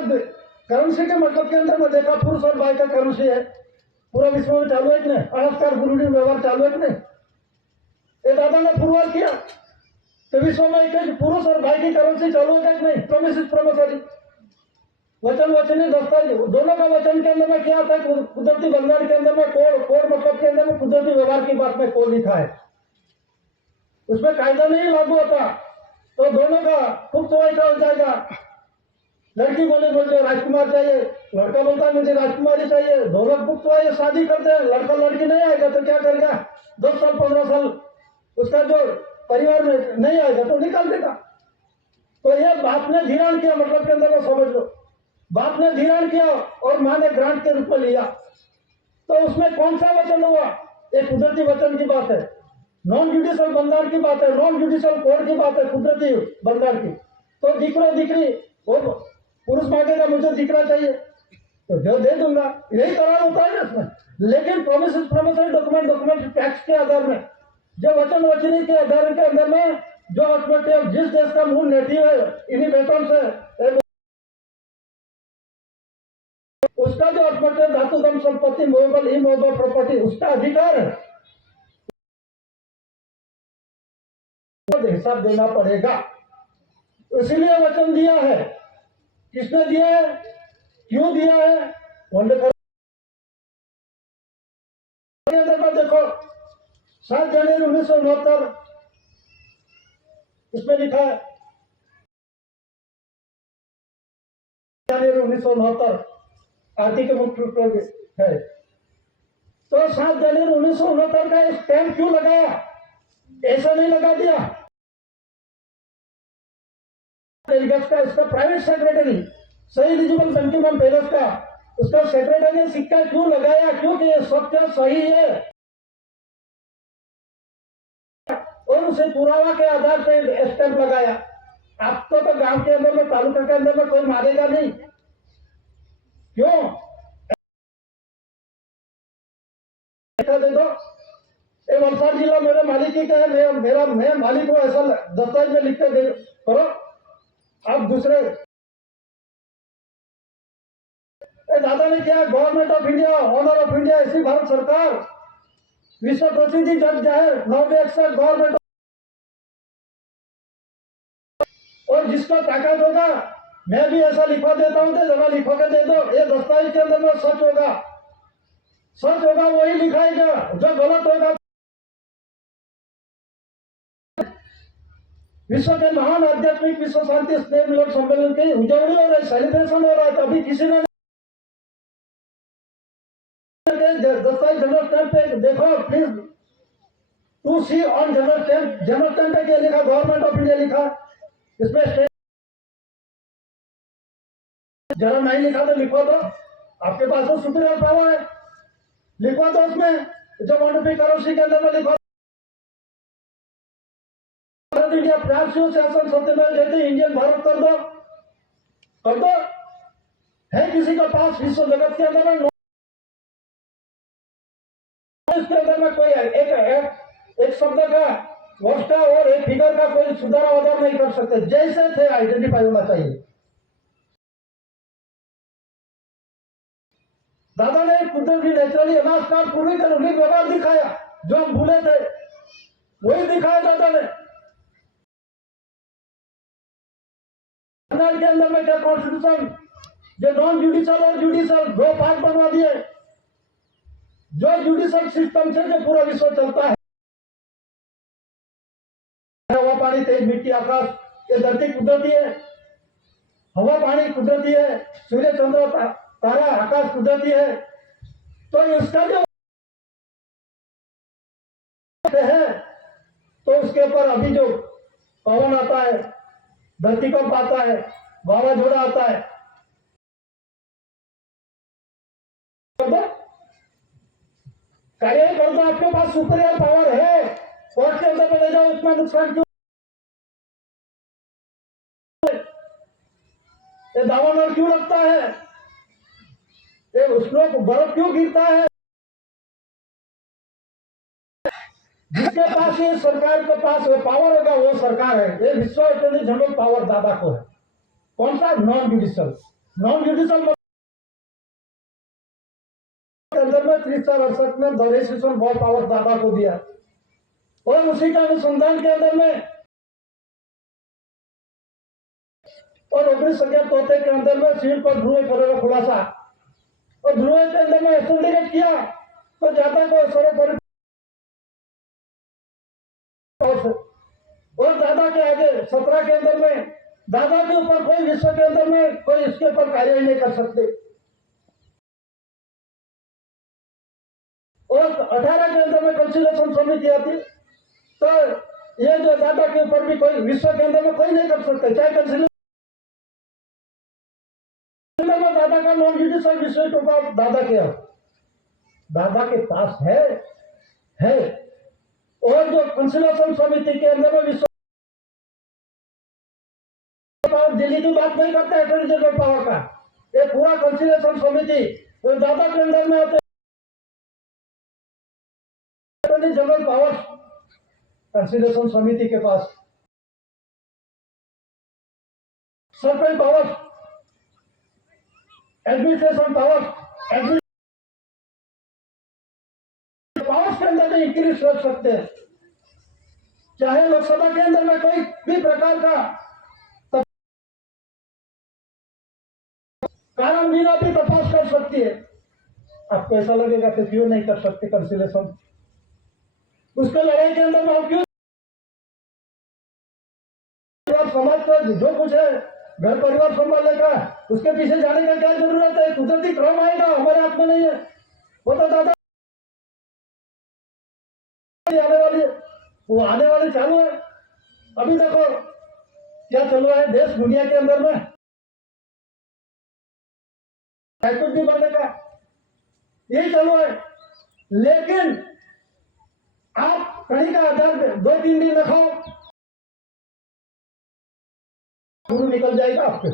करेंसी के मतलब के अंदर में देखा पुरुष और बाई का करेंसी है, पूरा विश्व में चालू है कि नहीं? अनास्कार गुरुडी व्यवहार चालू है कि नहीं? ये दादा ने पुरवार किया तो विश्व में एक पुरुष और भाई की करेंसी चालू है कि नहीं? प्रोमिस प्रोमिसरी वचन वचनी दस्तावेज दोनों का वचन के अंदर में क्या आता है? कुदरती बंधन के अंदर में कोड कोड मतलब के अंदर में कुदरती व्यवहार की बात में कोड लिखा है, उसमें कायदा नहीं लागू होता तो दोनों का पुख्त वैसा हो जाएगा। लड़की बोलते राजकुमार चाहिए, लड़का बोलता है मुझे राजकुमारी चाहिए, दोनों पुख्त वैसा शादी करते हैं, लड़का लड़की नहीं आएगा तो क्या करेगा? 10 साल 15 साल उसका जो परिवार में नहीं आएगा तो निकाल देगा। तो ये बाप ने धीरान किया, मतलब के अंदर में समझ लो, बाप ने धीरान किया और माँ ने ग्रांट के रूप में लिया, तो उसमें कौन सा वचन हुआ? एक कुदरती वचन की बात है, नॉन जुडिशियल बंधन की बात है, नॉन जुडिशियल कोड की बात है, कुदरती बंधन की। तो दिकरो दिकरी वो पुरुष मांगेगा मुझे दिकरा चाहिए तो जो दे दूंगा, यही करार होता है ना इसमें। लेकिन प्रोमिसरी डॉक्यूमेंट टैक्स के आधार में जो वचन वचनी के आधार के अंदर में जो ऑटोमेटिक जिस देश का मूल नेटिव है इन्हीं वेतन से उसका जो ऑटोमेटिक धातुधर्म संपत्ति मूवेबल इमूवेबल प्रॉपर्टी उसका अधिकार है, हिसाब देना पड़ेगा। इसलिए वचन दिया है, किसने दिया है, क्यों दिया है? देखो 7 जनवरी 1969 इसमें लिखा है, जनवरी 1969 आदि के मुख्य है। तो 7 जनवरी 1969 का स्टैंप क्यों लगाया? ऐसा नहीं लगा दिया। का इसका प्राइवेट सेक्रेटरी सही एलिजिबल बंकिम पेरेस का उसका सेक्रेटरी ने सिक्का क्यों लगाया? क्योंकि ये सत्य सही है और उसे पुरावा के आधार से स्टैंप लगाया। आपको तो गांव के अंदर में तालुका के अंदर में कोई मारेगा नहीं, क्यों? दे दो, ये वलसाड़ जिला मेरे मालिकी का है, मैं मालिक को ऐसा दस्तावेज में लिख के दे करो। अब दूसरे दादा ने क्या, government of India, honour of India, ऐसी भारत सरकार विश्व प्रसिद्ध जज जाहिर गवर्नमेंट और जिसका ताकत होगा मैं भी ऐसा लिखवा देता हूं तो जरा लिखवा के दे दो। ये दस्तावेज के अंदर में सच होगा वही लिखाएगा, जो गलत होगा। विश्व के महान आध्यात्मिक विश्व शांति स्नेह मिलन सम्मेलन की उजवनी हो रही, सेलिब्रेशन हो रहा है, अभी किसी ने दस्तावेज जनरल स्टैंप पे देखो please, to see on general stamp पे क्या लिखा? गवर्नमेंट ऑफ इंडिया लिखा, इसमें स्टेट जरा नहीं लिखा तो लिखवा दो, आपके पास तो सुपीरियर पावर है, लिखवा दो उसमें जो मॉडिफाई करो उसी के अंदर में लिखवा। भारत इंडिया प्राप्त शासन सत्यमेव जयते, इंडियन भारत कर दो है किसी के पास विश्व जगत के अंदर में इसके अंदर में कोई एक शब्द का वर्ष का और एक फिगर का कोई सुधारा वधार नहीं कर सकते, जैसे थे आइडेंटिफाई होना चाहिए। दादा ने कुदरती नेचुरली अनास्कार पूरी करोगी व्यवहार दिखाया, जो हम भूले थे वही दिखाया दादा ने। के अंदर में क्या कॉन्स्टिट्यूशन जो नॉन जुडिशियल और जुडिशियल दो भाग बनवा दिए, जो जुडिशियल सिस्टम से जो पूरा विश्व चलता है, हवा पानी तेज मिट्टी आकाश, ये धरती कुदरती है, हवा पानी कुदरती है, सूर्य चंद्र तारा आकाश कुदरती है। तो इसका जो है तो उसके ऊपर अभी जो पवन आता है, धरतीकंप आता है, वावाझोड़ा आता है, कार्य कर दो, आपके पास सुपीरियर पावर है, कोर्ट के अंदर ले जाओ, उसमें नुकसान क्यों? ये दावानल क्यों लगता है? ये उसमें बर्फ क्यों गिरता है? जिसके पास ये सरकार के पास वो पावर होगा वो सरकार है। ये विश्व अटॉर्नी जनरल पावर दादा को है। कौन सा? नॉन जुडिशियल के अंदर में 1968 में डोरेशन बहुत पावर दादा को दिया और उसी का अनुसंधान के अंदर में और 1974 के अंदर में सील पर ध्रुव करेगा खुलासा और ध्रुव के अंदर में एसोसिएट किया तो ज्यादा को सर्वोपरि और दादा के आगे 17 के अंदर में दादा के ऊपर कोई विश्व के अंदर में कोई इसके ऊपर कार्य नहीं कर सकते और 18 के अंदर में कंसिलेशन समिति आती तो ये जो दादा के ऊपर भी कोई विश्व के अंदर में कोई नहीं कर सकते चाहे कंसिलेशन में दादा का नॉन जुडिशियल विषय तो दादा के दादा के पास है और जो कंसिलेशन समिति के अंदर में विश्व दिल्ली की बात नहीं करते अटॉर्नी जनरल पावर का ये पूरा कंसिलेशन समिति तो दादा के अंदर में होते अटॉर्नी जनरल पावर कंसिलेशन समिति के पास sarpanch power administration power powers के अंदर में इंक्रीज रख सकते हैं चाहे लोकसभा के अंदर में कोई भी प्रकार का कारण बिना भी तपास कर सकती है आपको ऐसा लगेगा कि क्यों नहीं कर सकते कंसिलेशन उसके लड़ाई के अंदर में हम क्यों समाज का जो कुछ है घर परिवार संभालने का उसके पीछे जाने का क्या जरूरत है कुदरती क्रम आएगा हमारे हाथ में नहीं है वो तो दादा आने वाली चालू है अभी देखो क्या चल रहा है देश दुनिया के अंदर में कुछ भी बनने का यही चालू है लेकिन आप कहीं का आधार 2-3 दिन रखो निकल जाएगा आपके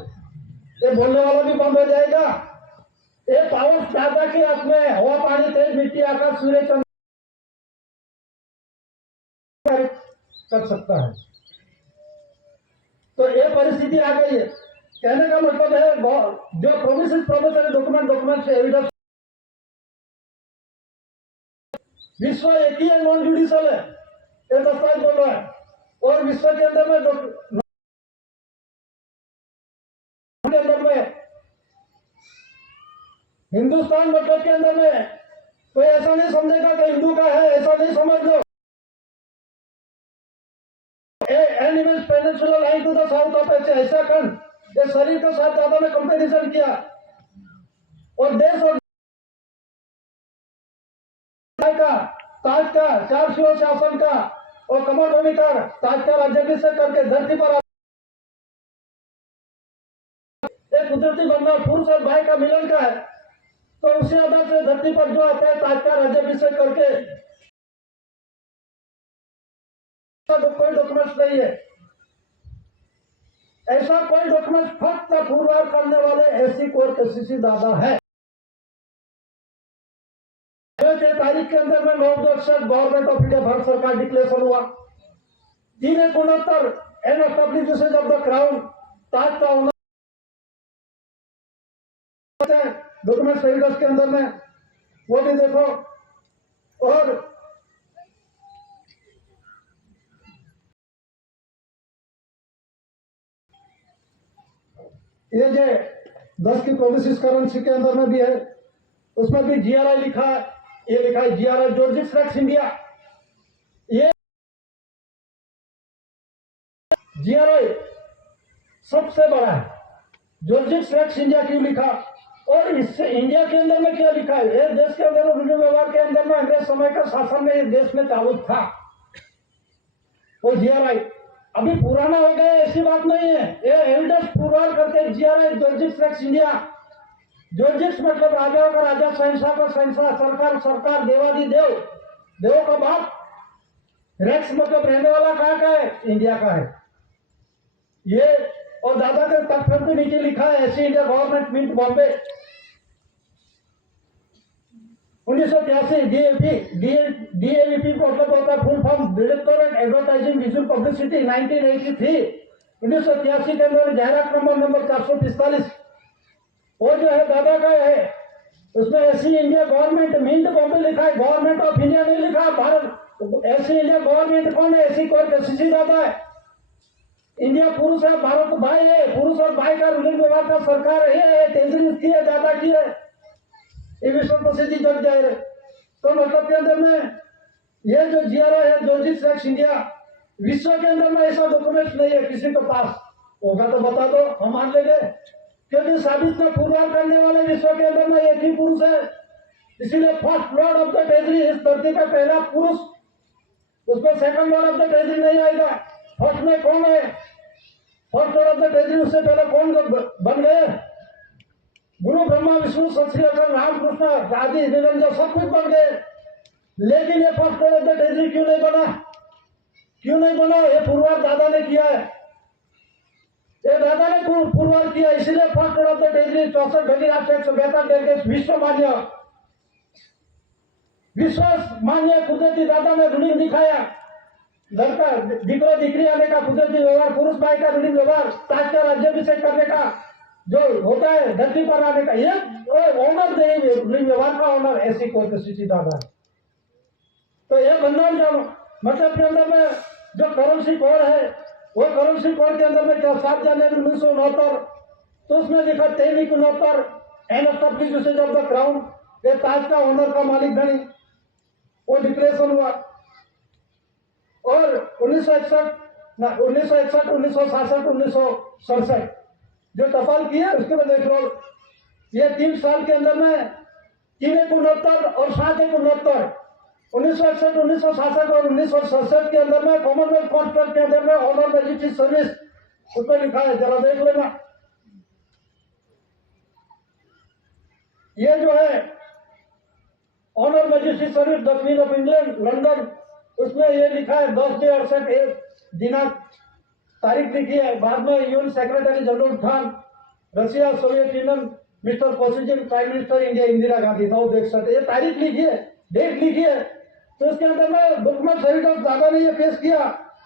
ये बोलने वाला भी बंद हो जाएगा ये पावर ज्यादा के हाथ में हवा पानी तेज मिट्टी आकाश सूर्य चंद्र कर सकता है तो ये परिस्थिति आ गई है कहने का मतलब है जो प्रोमिसरी डॉक्यूमेंट से एविडेंस विश्व एक ही है नॉन जुडिशियल है ये दस्तावेज बोल रहा है और विश्व के अंदर में हिंदुस्तान मतलब के अंदर में कोई ऐसा नहीं समझेगा कि हिंदू का है ऐसा नहीं समझ लो animals peninsula line to the south of ऐसा खंड ये शरीर के साथ ज्यादा में कंपैरिजन किया और देश और का ताज का 4 शिव शासन का और कमल भूमि का ताज का राज्याभिषेक करके धरती पर एक कुदरती बनना पुरुष और भाई का मिलन का है तो उसी आधार से धरती पर जो आता है ताज का राज्याभिषेक करके कोई डॉक्यूमेंट्स नहीं है ऐसा कोई डॉक्यूमेंट फक्त पुरवार करने वाले एससी कोर केसीसी दादा है तारीख के अंदर में 9 गवर्नमेंट ऑफ इंडिया भारत सरकार डिक्लेरेशन हुआ 369 and establish usage of the crown ताज का डॉक्यूमेंट एविडेंस के अंदर में वो भी देखो और ये जो 10 की प्रोमिस करेंसी के अंदर में भी है उसमें भी जीआरआई लिखा है ये लिखा है जीआरआई जॉर्जिक्स रैक्स इंडिया ये जीआरआई सबसे बड़ा है जॉर्जिक्स रैक्स इंडिया क्यों लिखा और इससे इंडिया के अंदर में क्या लिखा है ये देश के अंदर विभिन्न व्यवहार के अंदर में अंग्रेज समय का शासन में ये देश में चालू था वो जीआरआई अभी पुराना हो गया ऐसी बात नहीं है ये एविडेंस पुरवार करके जीआरआई जॉर्जिक्स रैक्स इंडिया जॉर्जिक्स मतलब राजाओं का राजा शहंशाह का शहंशाह सरकार सरकार देवादी देव देवों का बाप रैक्स मतलब रहने वाला कहाँ का है इंडिया का है ये और दादा के तख्त पे नीचे लिखा है ऐसी India government mint Bombay 1983 DAVP मतलब होता है full form directorate advertising visual publicity 1983 1983 के अंदर जाहिरात नंबर 445 वो जो है दादा का है उसमें ऐसी इंडिया गवर्नमेंट मिंट बॉम्बे लिखा है, गवर्नमेंट ऑफ इंडिया नहीं लिखा। भारत ऐसी इंडिया गवर्नमेंट कौन है? ऐसी कोई कैसी दादा है? इंडिया पुरुष है, भारत भाई है, पुरुष और भाई का रूलिंग व्यवहार का सरकार है। तेजरी की है, दादा की है, ये विश्व प्रसिद्धि जग जाए। तो मतलब के अंदर में ये जो जीआरओ है, जॉर्जिस एक्ट इंडिया, विश्व के अंदर में ऐसा डॉक्यूमेंट नहीं है किसी के पास। होगा तो बता दो, हम मान लेंगे, क्योंकि साबित में पुरवार करने वाले विश्व के अंदर में एक ही पुरुष है। इसीलिए first lord of the treasury इस धरती का पहला पुरुष, उसमें second Lord of the treasury नहीं आएगा। फर्स्ट में कौन है? First lord of the treasury उससे पहले कौन बन गए? गुरु ब्रह्मा विष्णु सत रामकृष्ण आदि निरंजन सब कुछ बन गए, लेकिन ये first lord of the treasury क्यों नहीं बना? क्यों नहीं बना? ये पुरवार दादा ने किया है, ये दादा ने पुरवार किया। इसलिए first lord of the treasury 64 घटी राष्ट्र 142 विश्व मान्य कुदरती दादा ने रूलिंग दिखाया। लड़का दीकरो दीकरी आने का कुदरती व्यवहार, पुरुष भाई का रूलिंग व्यवहार, ताज का राज्याभिषेक करने का जो होता है, धरती पर आने का, ये ऑनर नहीं, रूलिंग व्यवहार का ऑनर ऐसी कोई स्थिति दादा। तो ये बंधन जानो मतलब के अंदर में जो करेंसी कोड है, वो करेंसी कोड के अंदर में क्या 7 जनवरी 1969, तो उसमें लिखा 2369 and establish usage of the crown, ये ताज का ओनर का मालिक धनी, वो डिक्लेरेशन हुआ। और 1961, 1967, 1967 जो टपाल की है उसके बाद देख लो, ये 3 साल के अंदर में 369 और 769, 1961, 1967 और 1967 के अंदर में कॉमनवेल्थ कॉन्ट्रैक्ट के अंदर में ऑनर मैजिस्ट्रेट सर्विस उसमें लिखा है, जरा देख लेना। ये जो है honour magistrate service the queen of England London, उसमें ये लिखा है 10/68 दिनांक तारीख लिखी है। बाद में UN secretary general Khan, Russia, Soviet union, mister Kosygin, prime minister India Indira Gandhi, 9/61 ये तारीख लिखी है, डेट लिखी है। तो उसके अंदर में डॉक्यूमेंट सहित दादा ने ये पेश किया,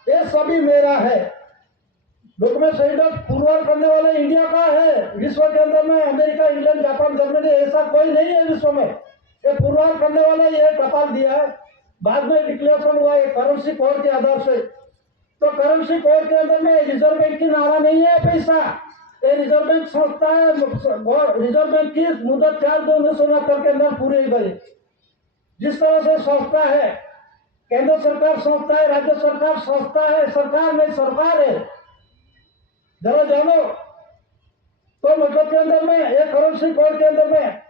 ये सभी मेरा है। डॉक्यूमेंट सहित पुरवार करने वाले इंडिया का है। विश्व के अंदर में अमेरिका, इंग्लैंड, जापान, जर्मनी ऐसा कोई नहीं है विश्व में। ये पुरवार करने वाले ये टपाल दिया है, बाद में डिक्लेरेशन हुआ है करेंसी कोड के आधार से। तो करेंसी कोड के अंदर में रिजर्व बैंक की नारा नहीं है पैसा, ये रिजर्व बैंक संस्था है। रिजर्व बैंक की मुदत 4/2/1969 के अंदर पूरी गई। जिस तरह से संस्था है, केंद्र सरकार संस्था है, राज्य सरकार संस्था है, सरकार नहीं सरकार है, जरा जानो। तो मतलब के अंदर में एक करेंसी कोड के अंदर में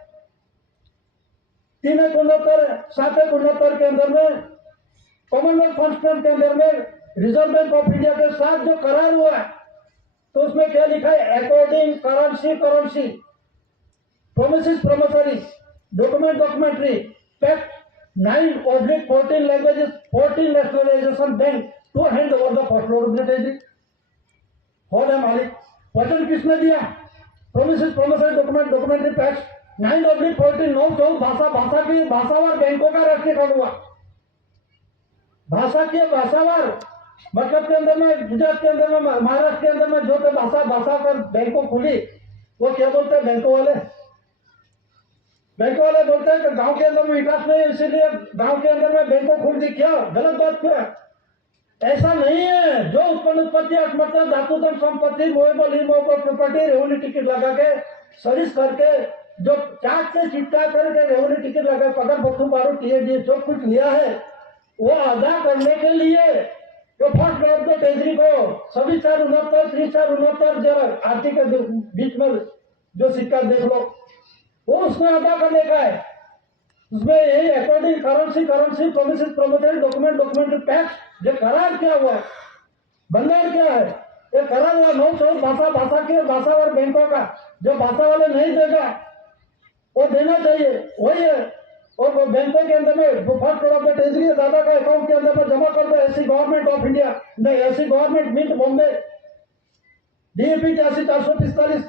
369, 769 के अंदर में कॉमनवेल्थ कॉन्स्टिट्यूशन के अंदर में रिजर्व बैंक ऑफ इंडिया के साथ जो करार हुआ है, तो उसमें क्या लिखा है? According currency promises promissory document documentary pact 9/14 languages 14 nationalisation bank to hand over the first lord of the treasury. हो गया मालिक। वचन किसने दिया? Promises promissory document documentary pact 9/14 9/14 भाषा की भाषावार बैंकों का राष्ट्रीयकरण हुआ। भाषा के भाषावार मतलब के अंदर में गुजरात के अंदर में, महाराष्ट्र के अंदर में जो भाषा कर बैंकों खुली, वो क्या बोलते हैं? बैंकों वाले बोलते हैं कि गांव के अंदर में विकास नहीं, इसीलिए गांव के अंदर में बैंकों खुल दी। क्या गलत बात? क्या ऐसा नहीं है। जो उत्पत्ति मतलब धातुधन संपत्ति, मूवेबल प्रॉपर्टी, रेवेन्यू टिकट लगा के सर्विस करके, जो चार्ज से चिट्टा करके रेवेन्यू टिकट लगा, पगार भत्थू बारू टीएडी जो कुछ लिया है, वो अदा करने के लिए तो first lord of the treasury को सभी 469, 3/469 जरा आर्थिक के बीच में जो सिक्का देख लो, वो उसमें अदा करने का है। उसमें यही according currency promises promissory document pact जो करार क्या हुआ है, बंगाल क्या है, ये करार हुआ 9/14 भाषा और बैंकों का। जो भाषा वाले नहीं देगा वो देना चाहिए, वही है। और वो बैंकों के अंदर में first lord of the treasury दादा का अकाउंट के अंदर में जमा कर दो। ऐसी गवर्नमेंट ऑफ इंडिया, ऐसी गवर्नमेंट मिंट बॉम्बे, डीएपी 83,445,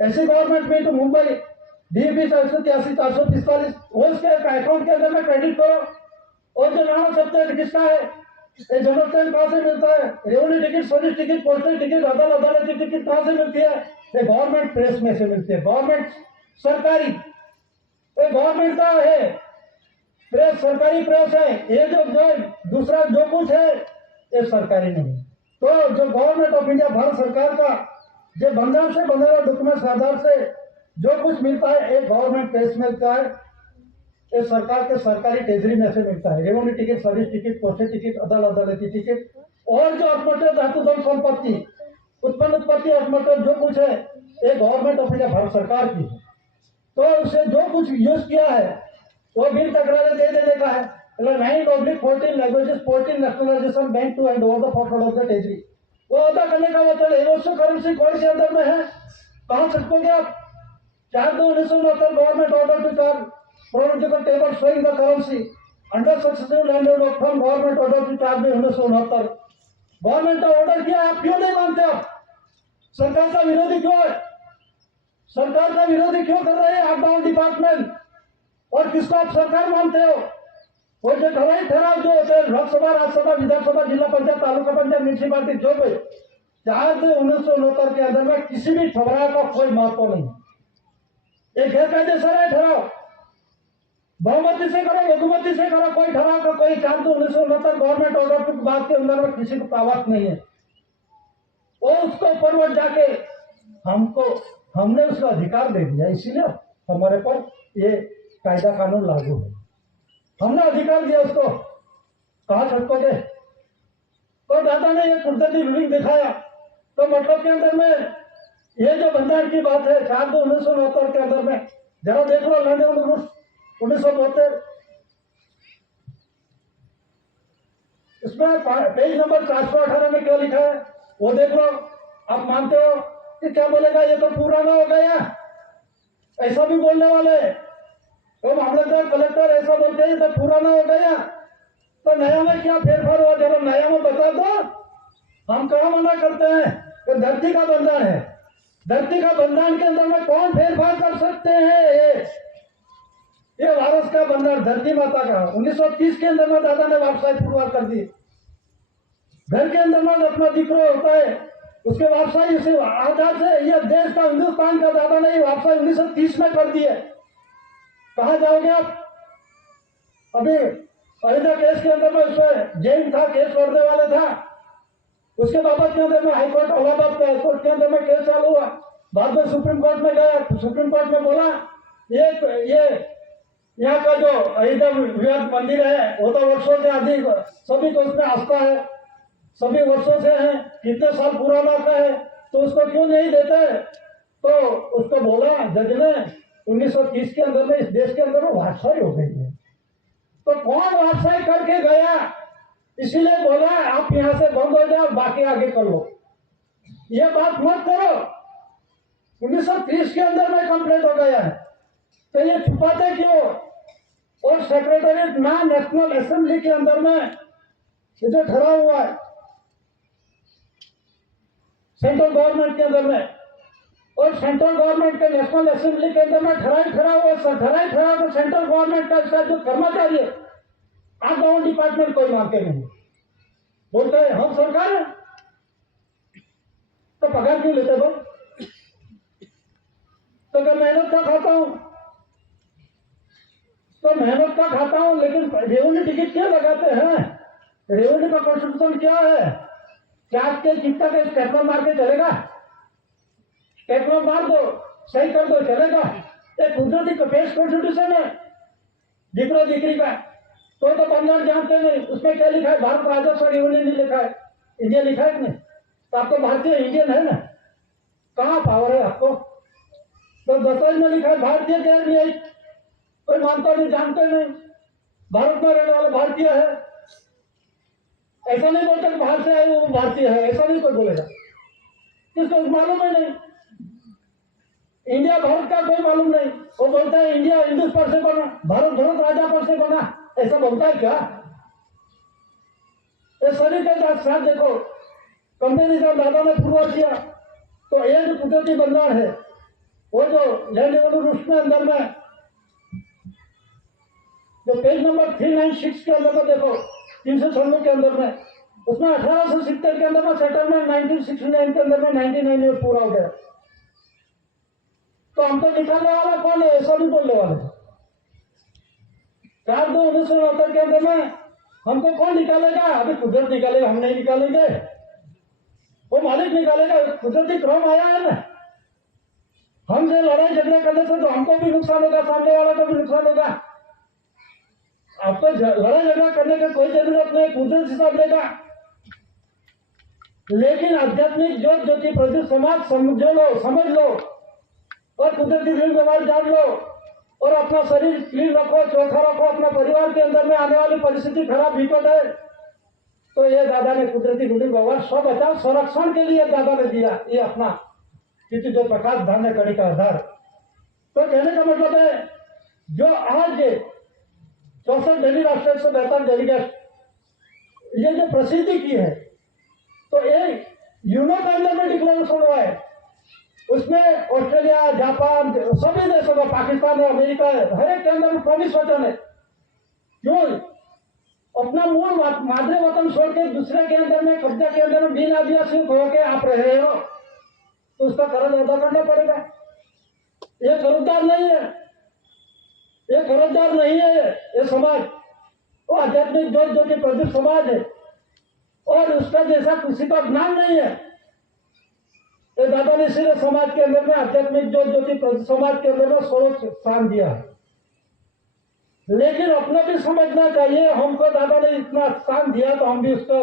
ऐसी गवर्नमेंट मिंट मुंबई, डीएपी 83,445, वो उसके अकाउंट के अंदर में क्रेडिट करो। और जो नाना सप्ताह किसका है? ये जनरल कहाँ से मिलता है? Revenue ticket, service ticket, postal ticket, अदालती टिकट कहाँ से मिलती है? ये गवर्नमेंट प्रेस में से मिलती है, गवर्नमेंट सरकारी ये गवर्नमेंट का है, प्रेस सरकारी प्रेस है। ये जो दूसरा जो कुछ है ये सरकारी नहीं है। तो जो गवर्नमेंट ऑफ इंडिया भारत सरकार का जो बंगाल से बने हुए डॉक्यूमेंट्स आधार से जो कुछ मिलता है एक गवर्नमेंट प्रेस मिलता है, ये सरकार के सरकारी ट्रेजरी में से मिलता है। Revenue ticket, service ticket, postage ticket, अदालती टिकट और जो ऑटोमेटेड धातु धन संपत्ति उत्पन्न उत्पत्ति ऑटोमेटेड जो कुछ है ये गवर्नमेंट ऑफ इंडिया भारत सरकार की है। तो उसे जो कुछ यूज किया है वो बिल तकरार दे देने का है। 9/14 languages 14 nationalisation bank to and over the forward of the treasury वो अदा करने का वो चले उससे करेंसी कोड के अंदर में है। कहाँ सकते आप 4/2/1969 government order to charge provision table showing the currency under successive landlord of from government order to charge 1969 government का ऑर्डर किया। आप क्यों नहीं मानते? आप सरकार का विरोधी क्यों है? सरकार का विरोधी क्यों कर रहे हैं आप डाउन डिपार्टमेंट? और किसको आप सरकार मानते हो? वो जो ठहराव जो होते हैं लोकसभा, राज्यसभा, विधानसभा, जिला पंचायत, तालुका पंचायत, म्यूनिसिपालिटी जो भी 4/1969 के अंदर में किसी भी ठहराव का कोई महत्व नहीं। ये गैर कायदेसर है ठहराव। बहुमति से करो, लघुमति से करो, कोई ठहराव का कोई 4/1969 गवर्नमेंट ऑर्डर की बात के अंदर में किसी को प्रावत नहीं है। वो उसको ऊपर जाके हमने उसका अधिकार दे दिया, इसीलिए हमारे पर ये कायदा कानून लागू है। हमने अधिकार दिया उसको, कहा छटकोगे? तो दादा ने ये कुदरती रूलिंग दिखाया। तो मतलब के अंदर में ये जो बंधारण की बात है 4/2/1969 के अंदर में जरा देख लो लैंड 1972 इसमें पेज नंबर 418 में क्या लिखा है वो देख लो। आप मानते हो कि क्या बोलेगा ये तो पुराना हो गया, ऐसा भी बोलने वाले तो मामलतदार कलेक्टर ऐसा बोलते हैं तो पुराना हो गया। तो नया में क्या फेरफार हुआ जरा नया में बता दो। हम कहाँ मना करते हैं कि धरती का बंधन है, धरती का बंधन के अंदर में कौन फेरफार कर सकते हैं? ये वारस का बंधन धरती माता का 1930 के अंदर में दादा ने व्यवसाय पुरवार कर दी। घर के अंदर में अपना दिक्रो होता है उसके व्यवसाय इसी आधार से ये देश का हिंदुस्तान का दादा ने व्यवसाय 1930 में कर दिए। कहा जाओगे आप? अभी अयोध्या केस के अंदर में उसमें जैन था, केस लड़ने वाले था, उसके बाबत के अंदर में हाईकोर्ट इलाहाबाद के हाईकोर्ट के अंदर में केस चालू हुआ। बाद में सुप्रीम कोर्ट में गया, सुप्रीम कोर्ट में बोला ये यहाँ का जो अयोध्या विवाद मंदिर है वो तो वर्षों से अधिक सभी को उसमें आस्था है, सभी वर्षों से है, कितने साल पुराना का है तो उसको क्यों नहीं देते? तो उसको बोला जज ने 1930 के अंदर में इस देश के अंदर वारसाई हो गई है। तो कौन वारसाई करके गया? इसीलिए बोला आप यहाँ से बंद हो जाओ, बाकी आगे कर लो, ये बात मत करो। 1930 के अंदर में कंप्लीट हो गया है तो ये छुपाते क्यों? और सेक्रेटरीट ना नेशनल असेंबली के अंदर में ये जो ठहरा हुआ है सेंट्रल गवर्नमेंट के अंदर में और सेंट्रल गवर्नमेंट के नेशनल असेंबली के अंदर में ठहरा हुआ तो सेंट्रल गवर्नमेंट का इसका जो कर्मचारी है आप डाउन डिपार्टमेंट कोई मानते नहीं, बोलते हैं हम सरकार है तो पगार क्यों लेते हो? तो मैं मेहनत का खाता हूं तो मेहनत का खाता हूं, लेकिन रेवेन्यू टिकट क्यों लगाते हैं? रेवेन्यू का कॉन्स्टिट्यूशन क्या है? क्या आपके चिट्टा के स्टेटमेंट मार के चलेगा? स्टेटमेंट मार दो, सही कर दो, चलेगा? एक कुदरती पेश कॉन्स्टिट्यूशन है दिक्रो दिक्री का, तो बंगाल जानते नहीं उसमें क्या लिखा है? भारत राजस्व रेवेन्यू नहीं लिखा है, इंडिया लिखा है कि नहीं? तो आपको भारतीय इंडियन है ना, कहाँ पावर है आपको? तो दस्तावेज में लिखा है भारतीय गैर न्यायिक, कोई मानता नहीं, जानते नहीं, भारत में रहने वाला भारतीय है। ऐसा नहीं बोलता कि बाहर से आए वो भारतीय है, ऐसा नहीं कोई बोलेगा, किसको मालूम है नहीं। इंडिया भारत का कोई मालूम नहीं, वो बोलता है इंडिया हिंदुस पर से बना, भारत राजा पर से बना, ऐसा बोलता है क्या? ये सभी के साथ देखो कंपनी का दादा ने पूर्व किया तो ये जो कुदरती बंधन है वो जो लैंड रेवेन्यू में अंदर में जो पेज नंबर 396 के अंदर में देखो 396 के अंदर में उसमें 1870 के अंदर में सेटलमेंट 1969 के अंदर में 99 में पूरा हो गया। तो हम तो निकालने वाला कौन है? ऐसा भी बोलने वाले 4/2/1969 के अंदर में हमको कौन निकालेगा? अभी कुदरत निकालेगा, हम नहीं निकालेंगे, वो मालिक निकालेगा। कुदरती क्रम आया है ना, हमसे लड़ाई झगड़ा करने से तो हमको भी नुकसान होगा, सामने वाला को भी नुकसान होगा। अब तो लड़ाई झगड़ा करने की कोई जरूरत नहीं, कुदरत हिसाब लेगा। लेकिन आध्यात्मिक ज्योति प्रज्वलित समाज समझ लो और कुदरती ऋण व्यवहार जान लो और अपना शरीर क्लीन रखो, चौखा रखो। अपना परिवार के अंदर में आने वाली परिस्थिति खराब विकट है, तो ये दादा ने कुदरती ऋण व्यवहार सब बचाव संरक्षण के लिए दादा ने दिया ये अपना, क्योंकि जो प्रकाश धान्य कड़ी का आधार। तो कहने का मतलब है जो आज 64 डेली राष्ट्र 172 डेलीगेट ये जो प्रसिद्धि की है, तो एक यूनो के अंदर में डिक्लेरेशन हुआ है, उसमें ऑस्ट्रेलिया, जापान, सभी देशों में, पाकिस्तान है, अमेरिका है, हर एक के अंदर में प्रॉमिस वचन है। क्यों? अपना मूल मादरे वतन छोड़ के दूसरे के अंदर में कब्जा के अंदर में बिन आदिवासी होकर आप रहे हो, तो उसका कर्ज अदा करना पड़ेगा। ये कर्जदार नहीं है, ये कर्जदार नहीं है, ये समाज वो आध्यात्मिक ज्योति प्रदीप समाज है और उसका जैसा किसी का ज्ञान नहीं है। ये दादा ने इसीलिए समाज के अंदर में आध्यात्मिक ज्योति प्रदीप समाज के अंदर में स्वरूप स्थान दिया है। लेकिन अपना भी समझना चाहिए, हमको दादा ने इतना स्थान दिया तो हम भी उसको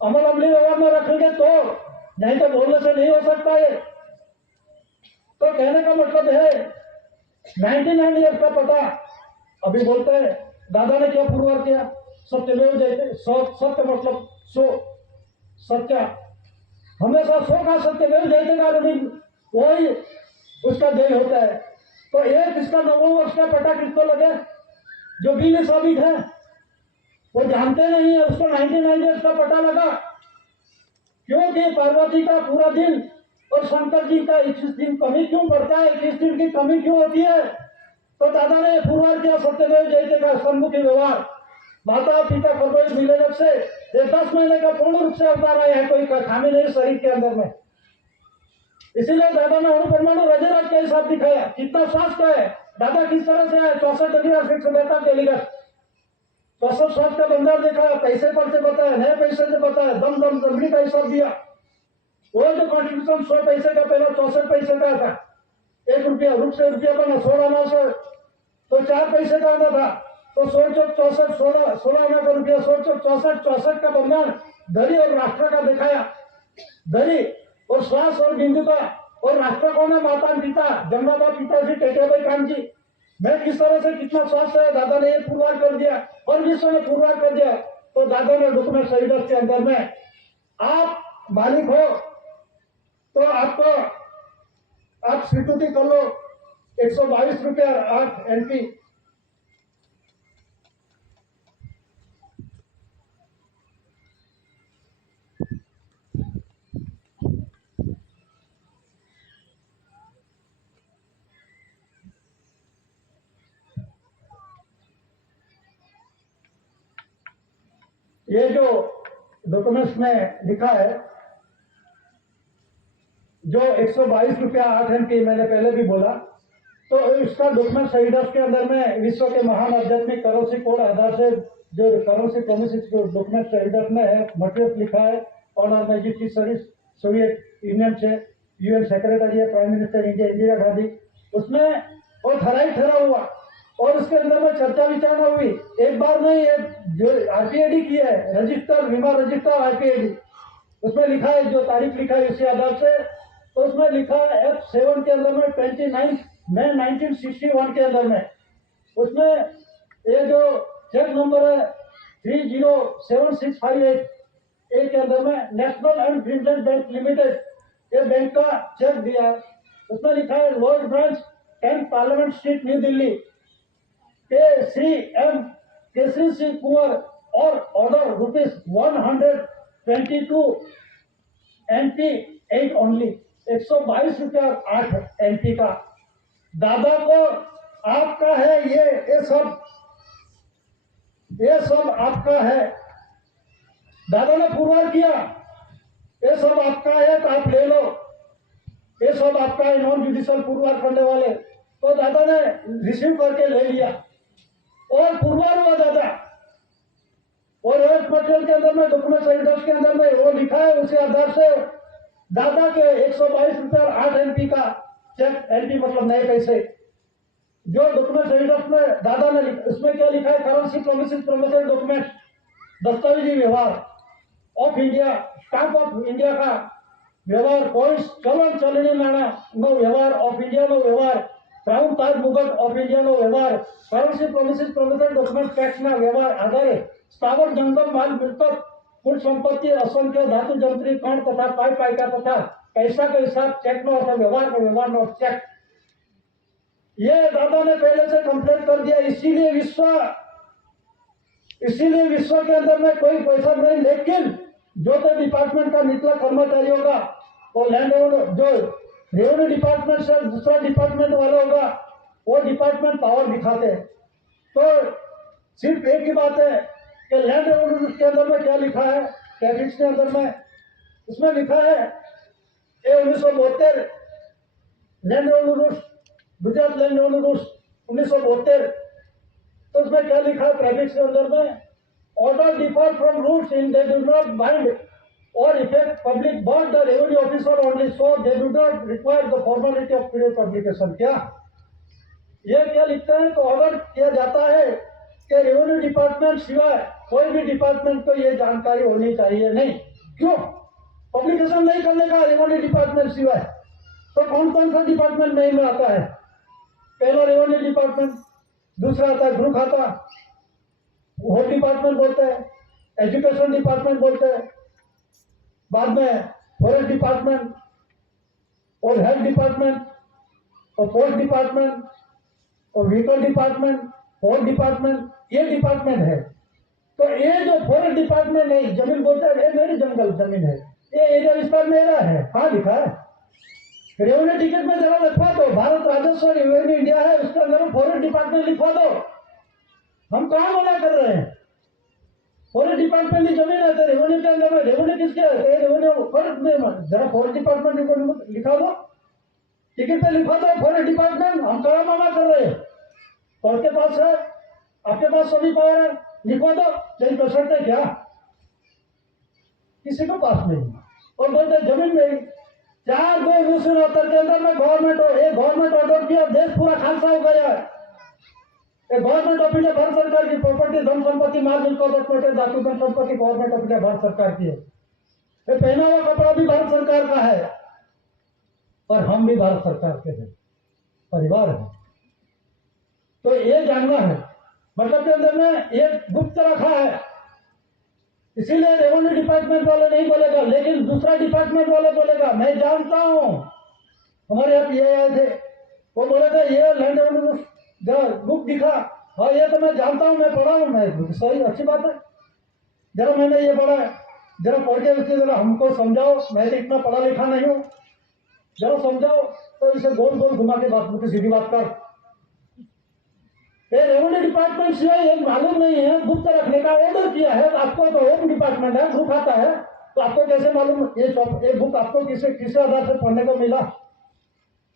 अमल अमली व्यवहार में रखेंगे, तो नहीं तो बोलने से नहीं हो सकता है। तो कहने का मतलब है 99 ईयर्स का पता अभी बोलते हैं दादा ने क्या पुरवार किया? सत्यमेव जयते, सत्य मतलब सो, सच्चा, हमेशा सो का सत्यमेव जयते का वही उसका जय होता है। तो एक इसका 9 वर्ष का पता किसको लगे? जो भी साबित है वो जानते नहीं है, उसको 99 ईयर्स का पता लगा, क्योंकि पार्वती का पूरा दिन और शंकर जी का 21 दिन कमी क्यों पड़ता है, 21 दिन की कमी क्यों होती है? तो दादा ने पुरवार किया सत्यमेव जयते का सम्मुखी व्यवहार। माता पिता कर्तव्य मिले जब से ये 10 महीने का पूर्ण रूप से अवतार आया है, कोई खामी नहीं शरीर के अंदर में। इसीलिए दादा ने अणु परमाणु रजराज का हिसाब दिखाया, कितना स्वास्थ्य है, दादा किस तरह से है। 64 डेलीगेट 64 स्वास्थ्य का बंदर दिखाया, पैसे पर से बताया, नए पैसे से बताया, दम दमड़ी का हिसाब दिया। वो जो कॉन्स्टिट्यूशन 100 पैसे का पहला 64 पैसे का था, 1 रुपया रुप से रुपया बना 16 आना से, तो 4 पैसे का आना था, तो 16 16 आना का रुपया 64 का बंधन धरी और राष्ट्र का दिखाया। धरी और श्वास और बिंदु का और राष्ट्र कौन है? माता पिता, जमनाबा पिताजी, टेटियाबाई कान जी। मैं किस तरह से कितना स्वास्थ्य है दादा ने ये पुरवार कर दिया और विश्व ने पुरवार कर दिया। तो दादा ने डॉक्यूमेंट सहीडर्स के अंदर में आप मालिक हो तो आपको आप स्वीकृति कर लो। 122 रुपया 8 NP। ये जो डॉक्यूमेंट्स में लिखा है, जो 122 रुपया 8 NP मैंने पहले भी बोला, तो इसका डॉक्यूमेंट सहीडर्स के अंदर में विश्व के महान आध्यात्मिक करेंसी कोड आधार से जो करेंसी प्रोमिस डॉक्यूमेंट सहीडर्स में है, मटेरियल लिखा है। Honour majesty service Soviet Union से UN secretary prime minister India Indira Gandhi, उसमें वो ठहरा हुआ और उसके अंदर में चर्चा विचारणा हुई। एक बार नहीं, ये जो RPAD की है, रजिस्टर विमा रजिस्टर RPAD, उसमें लिखा है, जो तारीख लिखा है उसी आधार से, तो उसमें लिखा है F7 के अंदर में 29 मई 1961 के अंदर में, उसमें ये जो चेक नंबर है 307658 ए के अंदर में national and printed bank limited, ये बैंक का चेक दिया। उसमें लिखा है Lord branch 10 parliament street new Delhi के श्री M केसरी सिंह कुंवर और ऑर्डर ₹122 NP 8 ओनली। 122 रुपया 8 NP का दादा को आपका है। ये सब आपका है। दादा ने पुरवार किया, ये सब आपका है तो आप ले लो, ये सब आपका है। नॉन जुडिशियल पुरवार करने वाले, तो दादा ने रिसीव करके ले लिया और पुरवार हुआ दादा, और एफ मटेरियल के अंदर में डॉक्यूमेंट एविडेंस के अंदर में वो लिखा है, उसी आधार से दादा के 122 रुपये और 8 एनपी का चेक, एनपी मतलब नए पैसे, जो डॉक्यूमेंट एविडेंस में दादा ने इसमें क्या लिखा है, करेंसी प्रोमिसेस प्रोमिसरी डॉक्यूमेंट, दस्तावेजी व्यवहार of India, staff of India का व्यवहार, कोइंस चलन चलनी नाणा नो व्यवहार ऑफ इंडिया नो व्यवहार, क्राउन ताज मुगट ऑफ इंडिया नो व्यवहार, currency promises promissory document tax ना व्यवहार आधारे स्थावर जंगम माल मिलकत कुल संपत्ति असंख्य धातु जंत्री कण तथा पाई पाइका तथा पैसा के हिसाब चेक नो अथवा व्यवहार में व्यवहार नो चेक, ये दादा ने पहले से कंप्लेंट कर दिया। इसीलिए विश्व के अंदर में कोई पैसा नहीं, लेकिन जो तो डिपार्टमेंट का निचला कर्मचारी होगा और लैंड जो रेवेन्यू डिपार्टमेंट से दूसरा डिपार्टमेंट वाला होगा, वो डिपार्टमेंट पावर दिखाते हैं। तो सिर्फ एक ही बात है कि लैंड रेवेन्यू के अंदर में क्या लिखा है, टैक्स के अंदर में इसमें लिखा है 1972 land revenue rules, Gujarat land revenue rules 1972, तो उसमें क्या लिखा है ट्रैफिक के अंदर में, order differ from rules in they do not bind और effect public but the revenue officer only, so they do not require the formality of period publication. क्या ये क्या लिखते हैं, तो ऑर्डर किया जाता है कि रेवेन्यू डिपार्टमेंट सिवाय कोई भी डिपार्टमेंट को ये जानकारी होनी चाहिए नहीं। क्यों पब्लिकेशन नहीं करने का रेवेन्यू डिपार्टमेंट सिवाय? तो कौन कौन सा डिपार्टमेंट नहीं में आता है? पहला रेवेन्यू डिपार्टमेंट, दूसरा आता है गृह खाता, होम डिपार्टमेंट बोलते हैं, एजुकेशन डिपार्टमेंट बोलते हैं, बाद में फॉरेस्ट डिपार्टमेंट और हेल्थ डिपार्टमेंट और पोस्ट डिपार्टमेंट और व्हीकल डिपार्टमेंट, फॉरेस्ट डिपार्टमेंट, ये डिपार्टमेंट है। तो ये जो फॉरेस्ट डिपार्टमेंट है, जमीन बोलते हैं ये मेरी जंगल जमीन है, ये एरिया विस्तार मेरा है, हाँ लिखा है रेवेन्यू टिकट में जरा लिखवा दो, भारत राजस्व रेवेन्यू इंडिया है, उसके अंदर फॉरेस्ट डिपार्टमेंट लिखवा दो। हम कहाँ मना कर रहे हैं? फॉरेस्ट डिपार्टमेंट की जमीन है तो रेवेन्यू के अंदर में रेवेन्यू किसके है? रेवेन्यू फॉरेस्ट में, जरा फॉरेस्ट डिपार्टमेंट लिखा दो, टिकट पे लिखवा दो फॉरेस्ट डिपार्टमेंट। हम कहाँ मना कर रहे हैं? कोर्ट के पास है, आपके पास सभी पावर है, लिखवा दो, चेंज कर सकते हैं क्या? किसी को पास नहीं। और बोलते जमीन मेरी, 4/2/1969 के अंदर में गवर्नमेंट ऑर्डर किया, देश पूरा खालसा हो गया है। गवर्नमेंट ऑफ इंडिया भारत सरकार की प्रॉपर्टी, धन संपत्ति, माल मिलकत, धातु धन संपत्ति गवर्नमेंट ऑफ इंडिया भारत सरकार की है। ये पहना हुआ कपड़ा भी भारत सरकार का है, पर हम भी भारत सरकार के हैं, परिवार है। तो ये जानना है, मतलब के अंदर में एक गुप्त रखा है, इसीलिए रेवेन्यू डिपार्टमेंट वाले नहीं बोलेगा, लेकिन दूसरा डिपार्टमेंट वाले बोलेगा। मैं जानता हूं, हमारे यहाँ पीए आए थे, वो बोले थे ये लैंड रेवेन्यू बुक दिखा, हाँ ये तो मैं जानता हूँ, मैं पढ़ा हूँ, मैं सही अच्छी बात है, जरा मैंने ये पढ़ा है, जरा पढ़ के जरा हमको समझाओ, मैं तो इतना पढ़ा लिखा नहीं हूँ, जरा समझाओ। तो इसे गोल गोल घुमा के बात की सीधी बात कर। रेवेन्यू डिपार्टमेंट से ये मालूम नहीं है, गुप्त रखने का ऑर्डर किया है आपको, तो होम डिपार्टमेंट है, ग्रुप आता है, तो आपको कैसे मालूम ये बुक आपको किस आधार से पढ़ने को मिला?